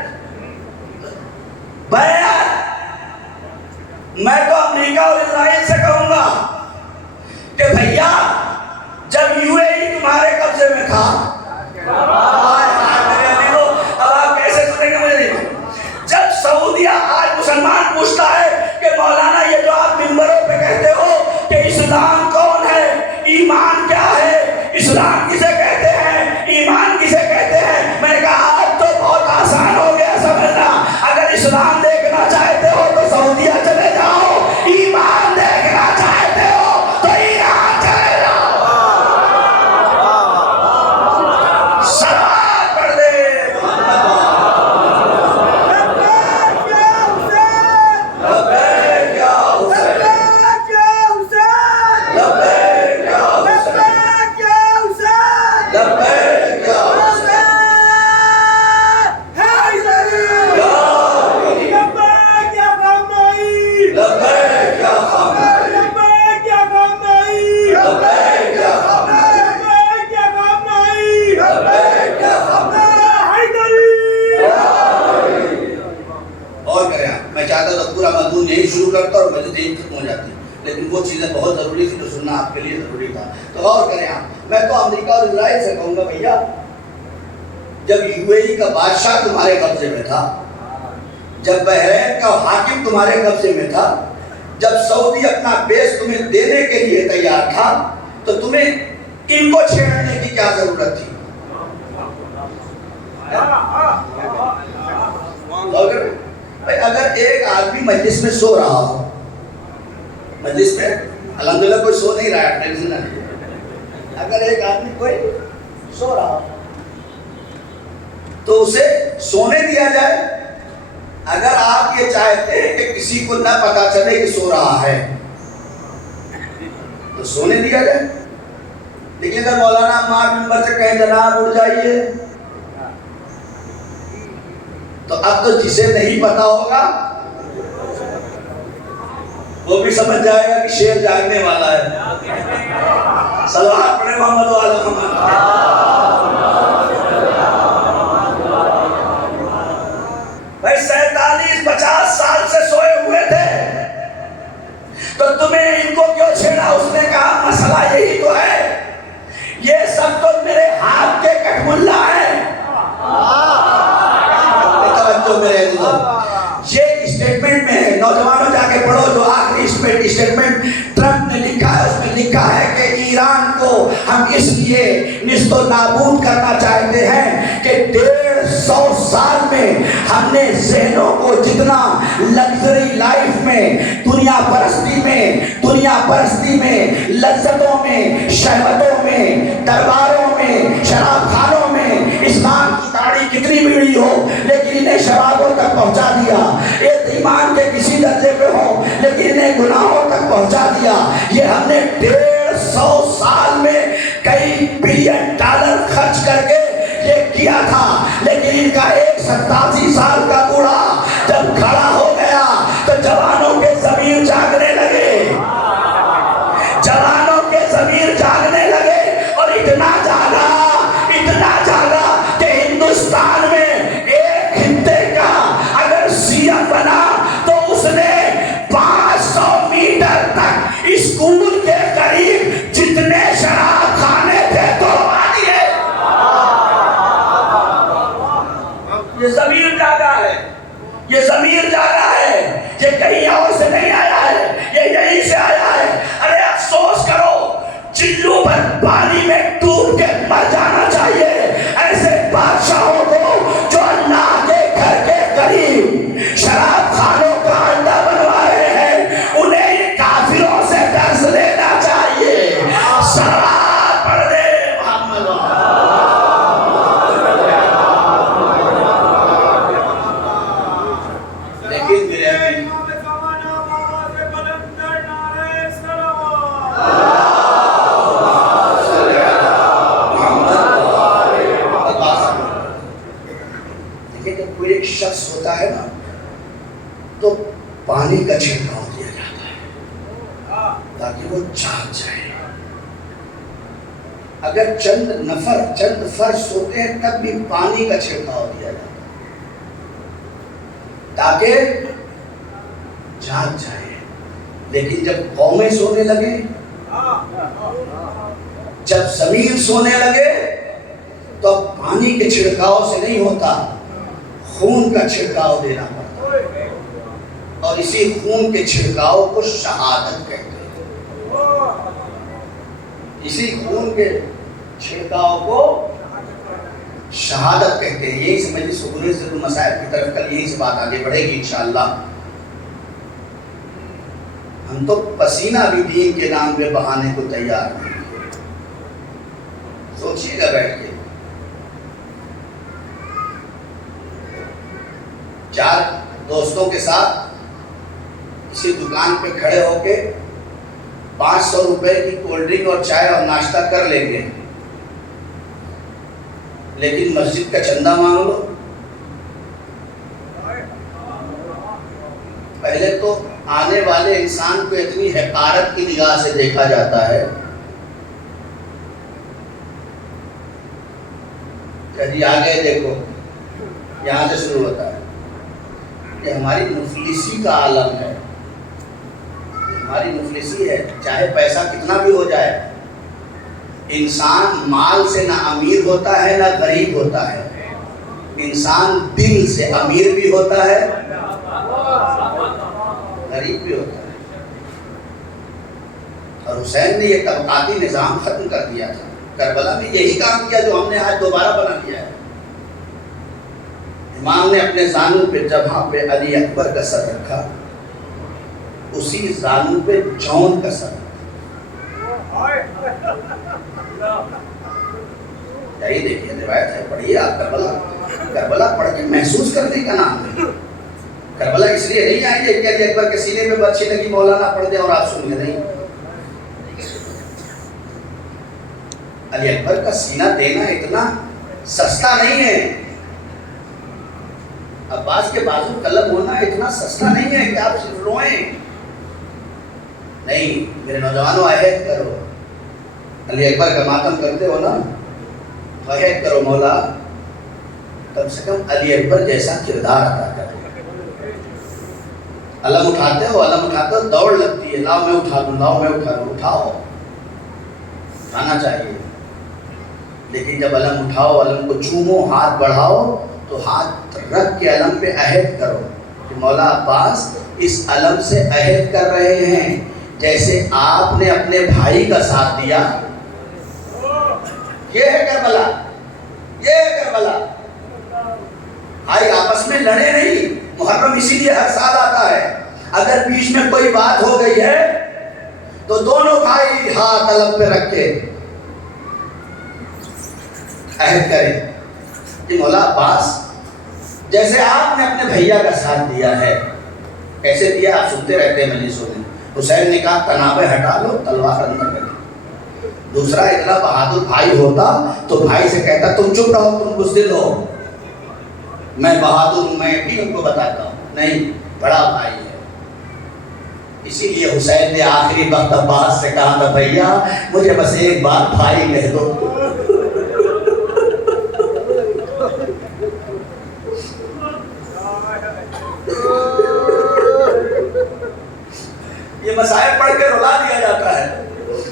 میں تو امریکہ اور اسرائیل سے کہوں گا کہ بھیا جب یو اے ای تمہارے قبضے میں تھا، اب آپ کیسے سنیں گے مجھے؟ جب سعودیہ آج مسلمان پوچھتا ہے کہ مولانا یہ جو آپ ممبروں پہ کہتے ہو کہ اسلام کون ہے، ایمان کیا ہے، اسلام کسے کہتے ہیں، ایمان کسے کہتے ہیں، میں نے کہا آج تو بہت آسان ہو گیا سمجھنا۔ اگر اسلام دیکھنا چاہتے ہو تو سعودیہ چلے جاؤ، ایمان دیکھنا چاہتے ہو تو ایران چلے جاؤ۔ سلام کر دے شروع کرتا اور مجھے دین ختم ہو جاتی، لیکن وہ چیزیں بہت ضروری تھی جو سننا آپ کے لیے ضروری تھا۔ تو غور کریں آپ، میں تو امریکہ اور اسرائیل سے کہوں گا بھیا جب یو اے ای کا بادشاہ تمہارے قبضے میں تھا، جب بحرین کا حاکم تمہارے قبضے میں تھا، جب سعودی اپنا بیس تمہیں دینے کے لیے تیار تھا، تو تمہیں ان کو چھیڑنے کی کیا ضرورت تھی؟ اگر ایک آدمی مجلس میں سو رہا ہو، مجلس میں الحمدللہ کوئی سو نہیں رہا ہے، اگر ایک آدمی کوئی سو رہا ہو تو اسے سونے دیا جائے۔ اگر آپ یہ چاہتے ہیں کہ کسی کو نہ پتا چلے کہ سو رہا ہے تو سونے دیا جائے، لیکن اگر مولانا مار ممبر سے کہیں جناب اٹھ جائیے تو اب تو جسے نہیں پتا ہوگا وہ بھی سمجھ جائے گا کہ شیر جاگنے والا ہے۔ صلوات پڑھیں محمد و آل محمد۔ بھائی 47-50 سال سے سوئے ہوئے تھے تو تمہیں ان کو کیوں چھیڑا؟ اس نے کہا مسئلہ یہی تو ہے، یہ سب تو میرے ہاتھ کے کٹ ملا ہے۔ یہ اسٹیٹمنٹ میں ہے، نوجوانوں جا کے پڑھو جو آخری اسٹیٹمنٹ ٹرمپ نے لکھا ہے، اس میں لکھا ہے کہ ایران کو ہم اس لیے نیست و نابود کرنا چاہتے ہیں کہ 150 سال میں ہم نے ذہنوں کو جتنا لگژری لائف میں، دنیا پرستی میں، لذتوں میں، شہوتوں میں، درباروں میں، شراب خانوں میں، اسلام کی داڑھی کتنی بڑی ہو لیکن انہیں شرابوں تک پہنچا دیا، ایک ایمان کے کسی درجے پہ ہو لیکن انہیں گناہوں تک پہنچا دیا۔ یہ ہم نے 150 سال میں کئی بلین ڈالر خرچ کر کے یہ کیا تھا، لیکن ان کا ایک 87 سال کا بوڑھا جب کھڑا ہو گیا تو جوانوں کے ضمیر جاگنے لگے، جوانوں کے ضمیر جاگنے لگے، اور اتنا جاگا کہ ہندوستان میں ایک خطے کا اگر سی ایم بنا تو اس نے 500 میٹر تک اسکول کے قریب جتنے شراب خانے تھے توڑوا دیے۔ یہ ضمیر جاگا ہے، یہ ضمیر جاگا ہے، یہ کہیں اور ہوتا ہے نا تو پانی کا چھڑکاؤ دیا جاتا ہے تاکہ وہ جاگ جائے. اگر چند فرش سوتے ہیں تب بھی پانی کا چھڑکاؤ دیا جاتا ہے تاکہ جاگ جائے. لیکن جب قومیں سونے لگے، جب زمین سونے لگے تو اب پانی کے چھڑکاؤ سے نہیں ہوتا، خون کا چھڑکاؤ دینا پڑتا ہے. اور اسی خون کے چھڑکاؤ کو شہادت کہتے ہیں. اسی خون کے چھڑکاؤ کو شہادت کہتے ہیں. یہی سمجھیں سکون سے مسائل کی طرف کل یہی سے بات آگے بڑھے گی انشاءاللہ. ہم تو پسینہ بھی دین کے نام پہ بہانے کو تیار نہیں. سوچیے گا بیٹھ کے، 4 دوستوں کے ساتھ کسی دکان پہ کھڑے ہو کے 500 روپے کی کولڈ ڈرنک اور چائے اور ناشتہ کر لیں گے، لیکن مسجد کا چندہ مانگ لو. پہلے تو آنے والے انسان کو اتنی حقارت کی نگاہ سے دیکھا جاتا ہے کہ جی آگے دیکھو، یہاں سے شروع ہوتا ہے. یہ ہماری مفلسی کا عالم ہے، ہماری مفلسی ہے. چاہے پیسہ کتنا بھی ہو جائے، انسان مال سے نہ امیر ہوتا ہے نہ غریب ہوتا ہے. انسان دل سے امیر بھی ہوتا ہے، غریب بھی ہوتا ہے. اور حسین نے یہ طبقاتی نظام ختم کر دیا تھا. کربلا میں یہی کام کیا جو ہم نے آج دوبارہ بنا دیا ہے. امام نے اپنے زانو پہ جہاں پہ علی اکبر کا سر رکھا، اسی زانو پہ جون کا سر رکھا. یہی دیکھیے روایت ہے، پڑھیے آپ. کربلا پڑھ کے محسوس کرنے کا نام ہے. کربلا اس لیے نہیں آئی ہے کہ علی اکبر کے سینے میں برچھی لگی مولانا پڑھ دیں اور آپ سنیے. نہیں، علی اکبر کا سینہ دینا اتنا سستا نہیں ہے. عباس کے بازو قلم ہونا اتنا سستا نہیں ہے کہ آپ صرف روئیں. نہیں، میرے نوجوانوں عہد کرو. علی اکبر کا ماتم کرتے ہو نا، عہد کرو مولا کم سے کم علی اکبر جیسا کردار ادا کرو. علم اٹھاتے ہو دوڑ لگتی ہے، لاؤ میں اٹھا لوں. اٹھاؤ، اٹھانا چاہیے. لیکن جب علم اٹھاؤ، علم کو چومو، ہاتھ بڑھاؤ تو ہاتھ رکھ کے علم پہ عہد کرو کہ مولا عباس اس علم سے عہد کر رہے ہیں جیسے آپ نے اپنے بھائی کا ساتھ دیا. یہ ہے کربلا، یہ ہے کربلا. بھائی آپس میں لڑے نہیں. محرم اسی لیے ہر سال آتا ہے. اگر بیچ میں کوئی بات ہو گئی ہے تو دونوں بھائی ہاتھ علم پہ رکھ کے عہد کریں کہ مولا عباس جیسے آپ نے اپنے بھیا کا ساتھ دیا ہے. کیسے دیا آپ سنتے رہتے ہیں مجلسوں میں. حسین نے کہا تنابیں ہٹا لو، تلوار اندر کر. دوسرا اتنا بہادر بھائی ہوتا تو بھائی سے کہتا تم چپ رہو، تم بزدل ہو، میں بہادر ہوں، میں بھی ان کو بتاتا ہوں. نہیں، بڑا بھائی ہے. اسی لیے حسین نے آخری وقت عباس سے کہا تھا بھیا مجھے بس ایک بار بھائی کہہ دو. یہ مسائل پڑھ کے رلا دیا جاتا ہے،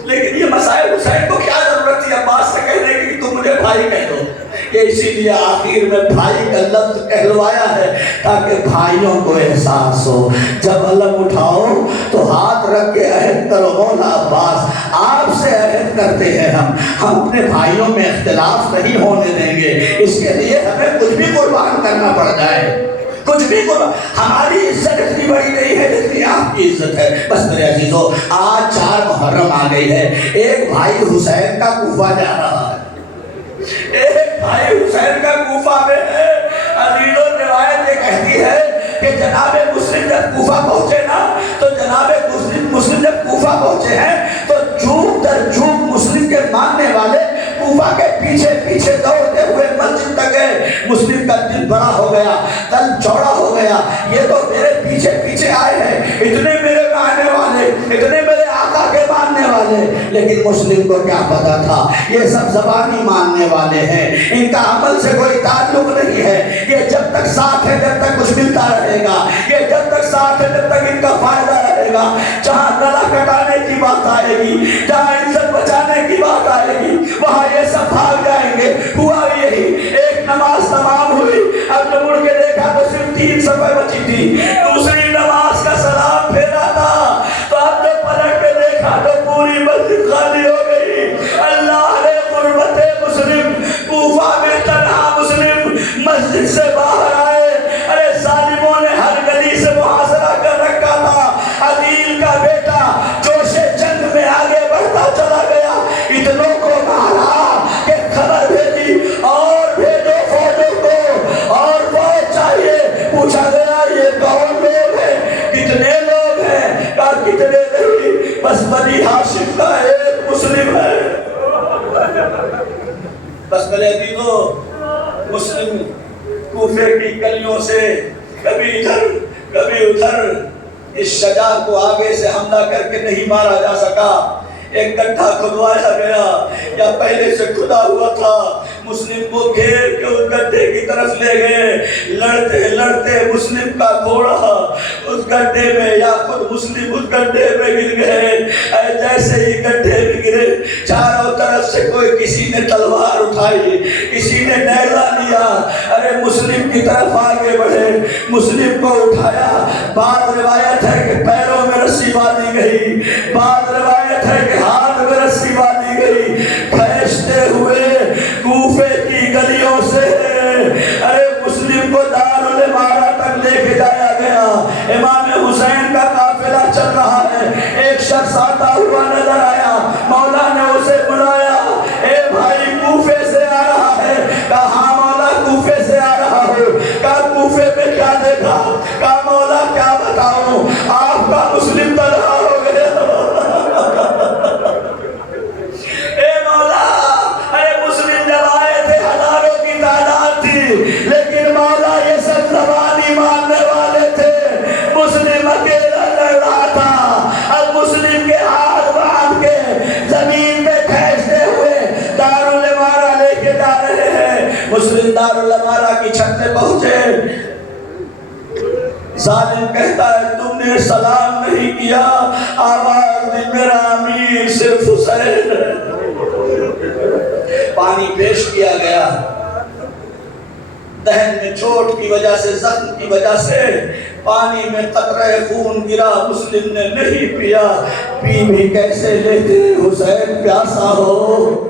لیکن یہ مسائل حسین کو کیا ضرورت تھی عباس سے کہنے کی کہ تم مجھے بھائی کہہ دو. کہ اسی لیے آخر میں بھائی کا لفظ کہلوایا ہے تاکہ بھائیوں کو احساس ہو. جب علم اٹھاؤ تو ہاتھ رکھ کے عہد کرو مولا عباس آپ سے عہد کرتے ہیں ہم اپنے بھائیوں میں اختلاف نہیں ہونے دیں گے. اس کے لیے ہمیں کچھ بھی قربان کرنا پڑ جائے، کچھ بھی قربان. ہماری عزت اتنی بڑی نہیں ہے جتنی آپ کی عزت ہے. بس میرے عزیزو آج 4 محرم آ گئی ہے. ایک بھائی حسین کا کوفہ جا رہا ہے، ایک بھائی حسین کا کوفہ میں ہے. عزیزو روایت یہ کہتی ہے کہ جناب مسلم جب کوفہ پہنچے نا تو جناب مسلم جب کوفہ پہنچے ہیں تو جھوم در جھوم مسلم کے ماننے والے کوفہ کے پیچھے پیچھے دوڑتے ہوئے مسجد تک گئے. مسلم کا دل بڑا ہو گیا, قلب چوڑا ہو گیا. یہ تو میرے پیچھے پیچھے آئے ہیں, اتنے میرے ماننے والے, اتنے میرے آقا کے ماننے والے. لیکن مسلم کو کیا پتا تھا یہ سب زبانی ماننے والے ہیں, ان کا عمل سے کوئی تعلق نہیں ہے. یہ جب تک ساتھ ہے جب تک کچھ ملتا رہے گا, یہ جب تک ساتھ ہے جب تک ان کا فائدہ رہے گا. جہاں گلا کٹانے کی بات آئے گی, جہاں عزت بچانے کی بات آئے گی, وہاں یہ سب بھاگ جائیں گے. ہوا یہی, ایک نماز تمام ہوئی, اب جب مڑ کے دیکھا تو صرف 3 صفحے بچی تھی. دوسری نماز کا سلام پھیرا تھا, تو اب جب پلٹ کے دیکھا تو پوری مسجد خالی ہو گئی. اللہ نے غربت مسلم, کوفہ میں تنہا مسلم مسجد سے باہر آئے. ارے ظالموں نے ہر گلی سے محاصرہ کر رکھا تھا. عدیل کا بیٹا جوش جنگ میں آگے بڑھتا چلا گیا, اتنوں کو مارا کہ خبر بھیجی اور بھیجو فوجوں کو, اور فوج چاہیے. پوچھا گیا یہ کون لوگ ہیں, کتنے لوگ ہیں, کہا کتنے نہیں, بس بنی ہاشم کا ایک مسلم ہے. بس بلے دینوں مسلم کوفے کی گلیوں سے کبھی ادھر کبھی ادھر اس شجاع کو آگے سے حملہ کر کے نہیں مارا جا سکا. ایک گڈھا کھدوایا گیا, یا پہلے سے کھدا ہوا تھا. مسلم کو گھیر کے اس گڈھے کی طرف لے گئے. لڑتے لڑتے مسلم کا گھوڑا اس گڈھے میں, یا خود مسلم اس گڈھے میں گر گئے. جیسے ہی گڈھے میں گرے, چاروں طرف سے کوئی کسی نے تلوار اٹھائی, کسی نے نیزہ لیا. ارے مسلم کی طرف آگے بڑھے, مسلم کو اٹھایا. بعض روایت ہے کہ پیروں میں رسی باندھی گئی, بعض روایت ہے کہ ہاتھ میں رسی باندھی گئی. کھینچتے ہوئے کوفے کی گلیوں سے ارے مسلم کو دارالامارہ تک لے کے جایا گیا. امام حسین کا قافلہ چل رہا ہے. ایک شخص آتا ہوا نظر آیا, مولا نے اسے بلایا, اے بھائی کوفے سے آ رہا ہے. کہا ہاں مولا کوفے سے آ رہا ہوں. کہا کوفے میں کیا دیکھا, کہا مولا کیا بتاؤں, آپ کا مسلم تنہا ہو گیا. اے مولا, ارے مسلم جب آئے تھے ہزاروں کی تعداد تھی, لیکن مولا یہ سب زبانی ماننے والے تھے. مسلم اکیلا لڑ رہا تھا. اب مسلم کے ہاتھ باندھ کے زمین پہ کھینچتے ہوئے دارالامارہ لے کے جا رہے ہیں. مسلم دارالامارہ کی چھت پہ پہنچے. ظالم کہتا ہے تم نے سلام نہیں کیا, آواز دی میرا امیر صرف حسین ہے. پانی پیش کیا گیا. دہن میں چوٹ کی وجہ سے, زخم کی وجہ سے پانی میں قطرہ خون گرا. مسلم نے نہیں پیا. پی بھی کیسے لیتے, حسین پیاسا ہو.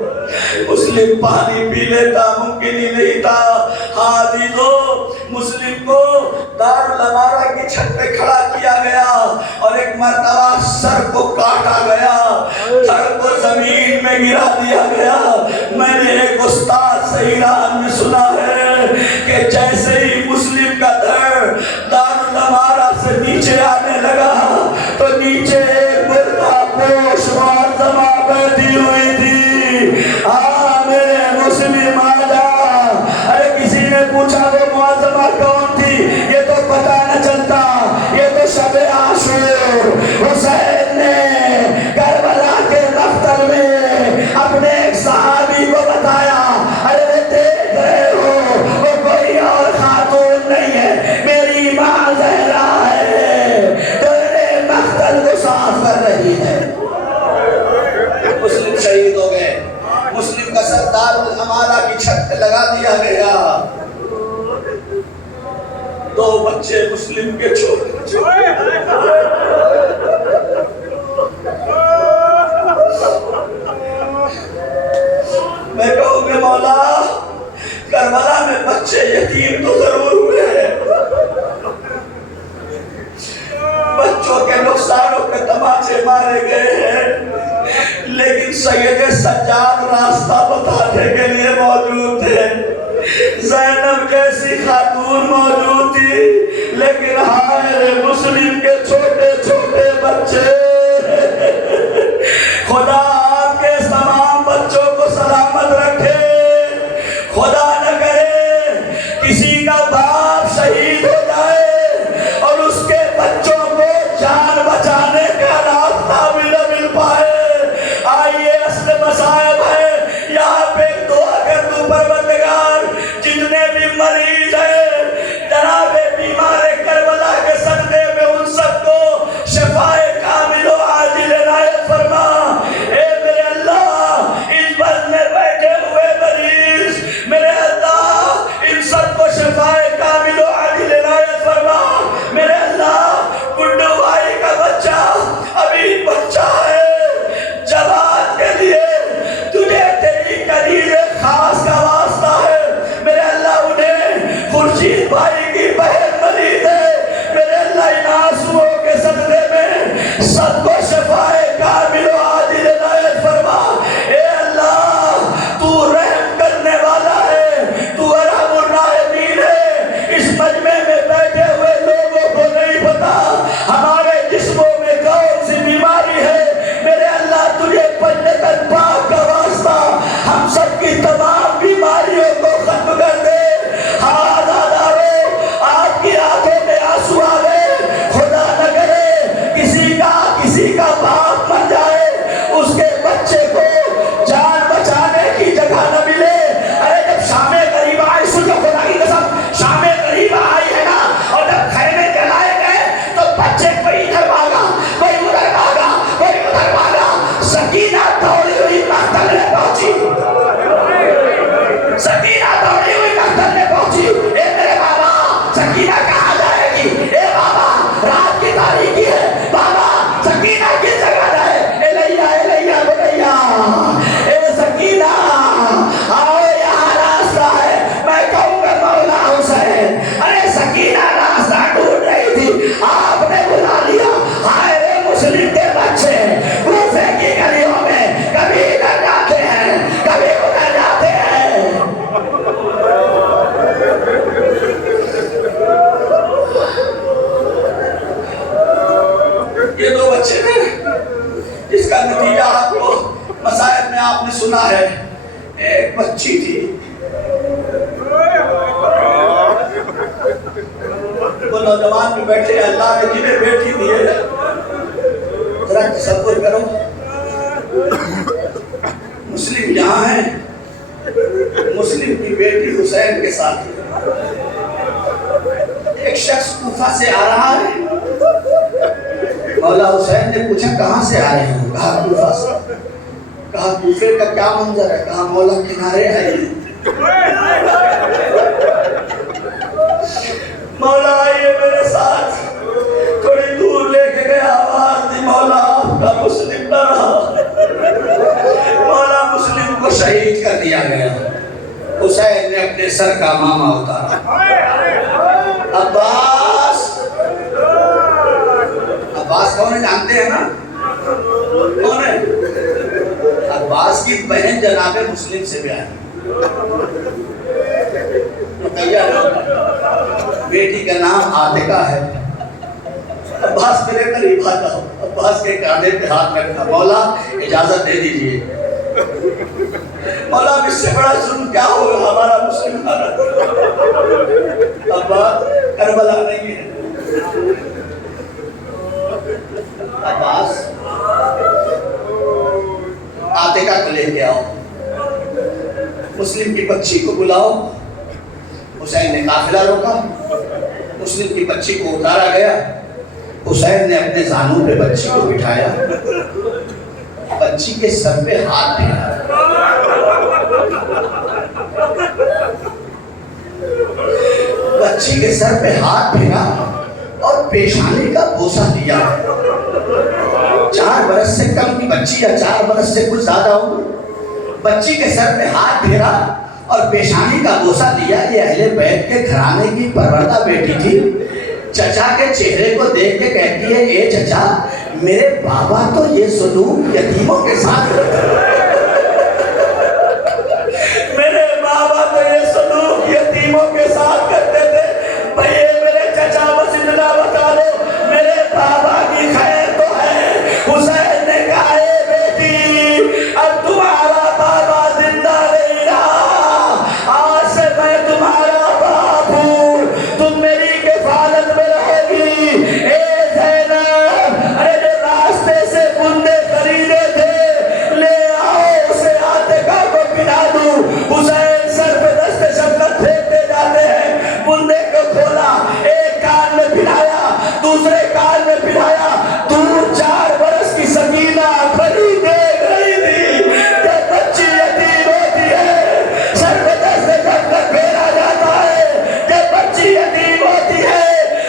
مسلم پانی پی لیتا, ممکن ہی نہیں تھا. حاضرو مسلم کو دارالامارہ کی چھت پہ کھڑا کیا گیا, اور ایک مرتبہ سر کو کاٹا گیا, سر کو زمین میں گرا دیا گیا. میں نے ایک استاد سے ایران میں سنا ہے کہ جیسے ہی مسلم کا دھڑ دارالامارہ سے نیچے آنے لگا تو نیچے ایک برقع پوش معظمہ بیٹھی ہوئی تھی. میرے مسلم آجا. ارے کسی نے پوچھا وہ معظمہ کون تھی, یہ تو پتہ نہ چلتا, یہ تو شب عاشور. حسین نے کربلا کے مقتل میں اپنے ایک صحابی کو بتایا, ارے دیکھ رہے ہو وہ کوئی اور خاتون نہیں ہے, میری ماں زہرا ہے, تیرے مقتل کو صاف کر رہی ہے. مسلم شہید ہو گئے. مسلم کا سر دارالامارہ کی چھت پہ لگا دیا گیا. 2 بچے مسلم کے چھوٹے چھوٹے. میں کہوں گے مولا کربلا میں بچے یتیم تو ضرور ہوئے ہیں, بچوں کے نقصانوں کے تماچے مارے گئے ہیں, لیکن سید سجاد راستہ بتانے کے لیے موجود تھے. زینب جیسی خاتون موجود تھی, لیکن ہائے مسلم کے چھوٹے چھوٹے بچے. خدا آپ کے تمام بچوں کو سلامت رکھے. لگی، اے بابا رات کی تاریکی ہے، بابا سکینہ کی جگہ جائے، الیہ بنیا، اے سکینہ آؤ یہاں راستہ ہے، میں کہوں گا مولا حسین، ارے سکینہ راستہ ڈھونڈ رہی تھی، آپ نے بلا لیا، ہائے رے مسلم کے بچے کوفے کی گلیوں میں کبھی ادھر جاتے ہیں کبھی ادھر جاتے ہیں۔ یہ دو بچے تھے جس کا نتیجہ آپ کو مسائل میں آپ نے سنا ہے، ایک بچی تھی، وہ نوجوان بھی بیٹھے، اللہ نے جنہیں بیٹی دی ہے، ذرا تصور کرو، مسلم یہاں ہیں، مسلم کی بیٹی حسین کے ساتھ ہے، ایک شخص کوفہ سے آ رہا ہے، مولا حسین نے پوچھا کہاں سے آ رہے ہو؟ کہا کوفہ سے۔ کہا کوفے کا کیا منظر ہے؟ کہا مولا کنارے ہے یہ، مولا آئیے میرے ساتھ، تھوڑی دور لے کے گیا، آواز دی مولا آپ کا مسلم نہ رہا، مولا مسلم کو شہید کر دیا گیا۔ حسین نے اپنے سر کا ماما اتارا، عباس کون ہے جانتے ہیں نا؟ کون ہے؟ عباس کی بہن جناب مسلم سے بھی آئی، بیٹی کا نام عاتقہ ہے۔ عباس میرے قریب آتا ہو، عباس کے کاندھے پہ ہاتھ رکھا، مولا اجازت دے دیجئے، مولا اس سے بڑا ظلم کیا ہوگا ہمارا مسلم بھائی، عباس کربلا نہیں ہے، عباس عاتقہ کو لے کے آؤ، مسلم کی بچی کو بلاؤ۔ حسین نے قافلہ روکا، مسلم کی بچی کو اتارا گیا، حسین نے اپنے زانوں پہ بچی کو بٹھایا، بچی کے سر پہ ہاتھ پھیرا، بچی کے سر پہ ہاتھ پھیرا اور پیشانی کا بوسہ دیا۔ 4 برس سے کم کی بچی یا 4 برس سے کچھ زیادہ ہو، بچی کے سر پہ ہاتھ پھیرا اور پیشانی کا بوسہ دیا۔ یہ اہل بیت کے گھرانے کی پروردہ بیٹی تھی، چچا کے چہرے کو دیکھ کے کہتی ہے اے چچا میرے بابا تو یہ سلوک یتیموں کے ساتھ میرے بابا تو یہ سلوک یتیموں کے ساتھ کرتے تھے، بھئی میرے چچا بس اتنا بتا دو میرے بابا کی خیر تو ہے۔ حسین نے کہا اے بیٹی اب تمہارا بابا زندہ نہیں رہا، آج سے میں تمہارا باپ ہوں، تم میری کفالت میں رہو گی۔ اے زینب، ارے جو راستے سے بندے خریدے تھے لے آؤ، اسے عاتقہ کو پہنا دوں۔ حسین سر پہ دست شفقت پھینکتے جاتے ہیں، بندے کو کھولا، ایک کان میں پہنایا، دوسرے کان میں پہنایا، دور 4 برس کی سکینہ کھڑی دیکھ رہی تھی کہ بچی یتیم ہوتی ہے، سر پہ دست شفقت پھیرا جاتا ہے کہ بچی یتیم ہوتی ہے،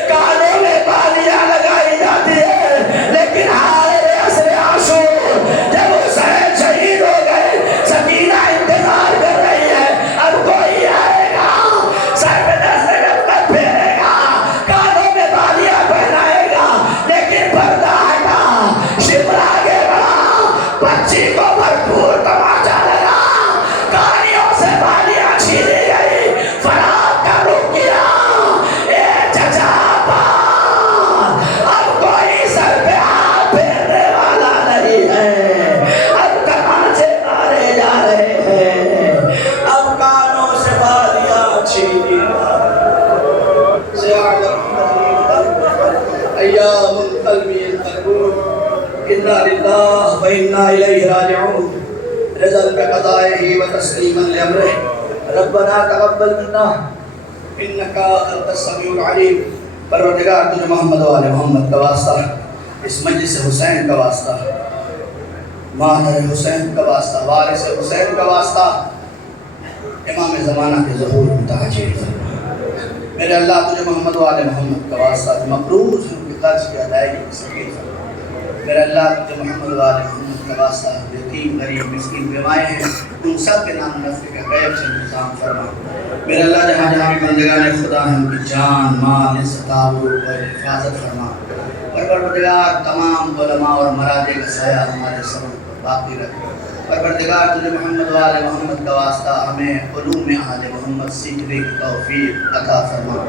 کانوں میں بالیاں لگائی جاتی ہے، لیکن ہائے عصر عاشور جب حسین شہید ہو گئے، سکینہ انتظار کر رہی ہے، اب کوئی آئے گا، سر پہ دست شفقت پھیرے گا، کانوں میں بالیاں پہنائے گا، لیکن پردہ ہٹا، شمر آگے بڑھا، بچی کو بھرپور تماچا لگا، کانیوں سے بالیاں چھیلی گئی، فرات کا رک گیا۔ اے چچا عباس، اب کوئی سر پہ ہاتھ پھیرنے والا نہیں ہے، اب تماچے مارے جا رہے ہیں، اب کانوں سے بالیاں چھیلی ایام القلب ينقلبون انا للہ و انا الیہ راجعون رضا بقضائہ و تسلیما لامرہ ربنا تقبل منا انک انت السمیع العلیم۔ پروردگار تجھے محمد و آل محمد کا واسطہ، اس مجلس حسین کا واسطہ، مادر حسین کا واسطہ، وارث حسین کا واسطہ، امام زمانہ کے ظہور متعجل فرما۔ میرے اللہ تجھے محمد والے محمد کا واسطہ مقروض ہیں ان کی قرض کی ادائیگی کی سبیل فرما۔ میرے اللہ تجھے محمد والے محمد کا واسطہ یتیم غریب مسکین بیوائیں ہیں ان سب کے نام نفع کا غیب سے انتظام فرما۔ میرے اللہ جہاں جہاں بھی بندگان خدا ہیں ان کی جان مال عزت آبرو اور حفاظت فرما۔ پروردگار تمام علماء اور مرادے کا سایہ ہمارے سب پر باقی رکھ۔ پروردگار تجھے محمد والے محمد کا واسطہ ہمیں علوم آل محمد سیکھنے کی توفیق عطا فرما۔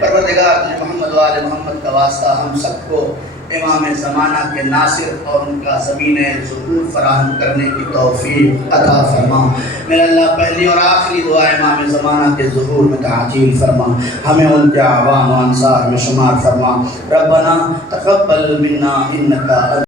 پروردگار تجھے محمد والے محمد کا واسطہ ہم سب کو امام زمانہ کے ناصر اور ان کا زمین ظہور فراہم کرنے کی توفیق عطا فرما۔ میرے اللہ پہلی اور آخری دعا امام زمانہ کے ظہور میں تعجیل فرما، ہمیں ان کے عوام و انصار میں شمار فرما۔ ربنا تقبل منا انکا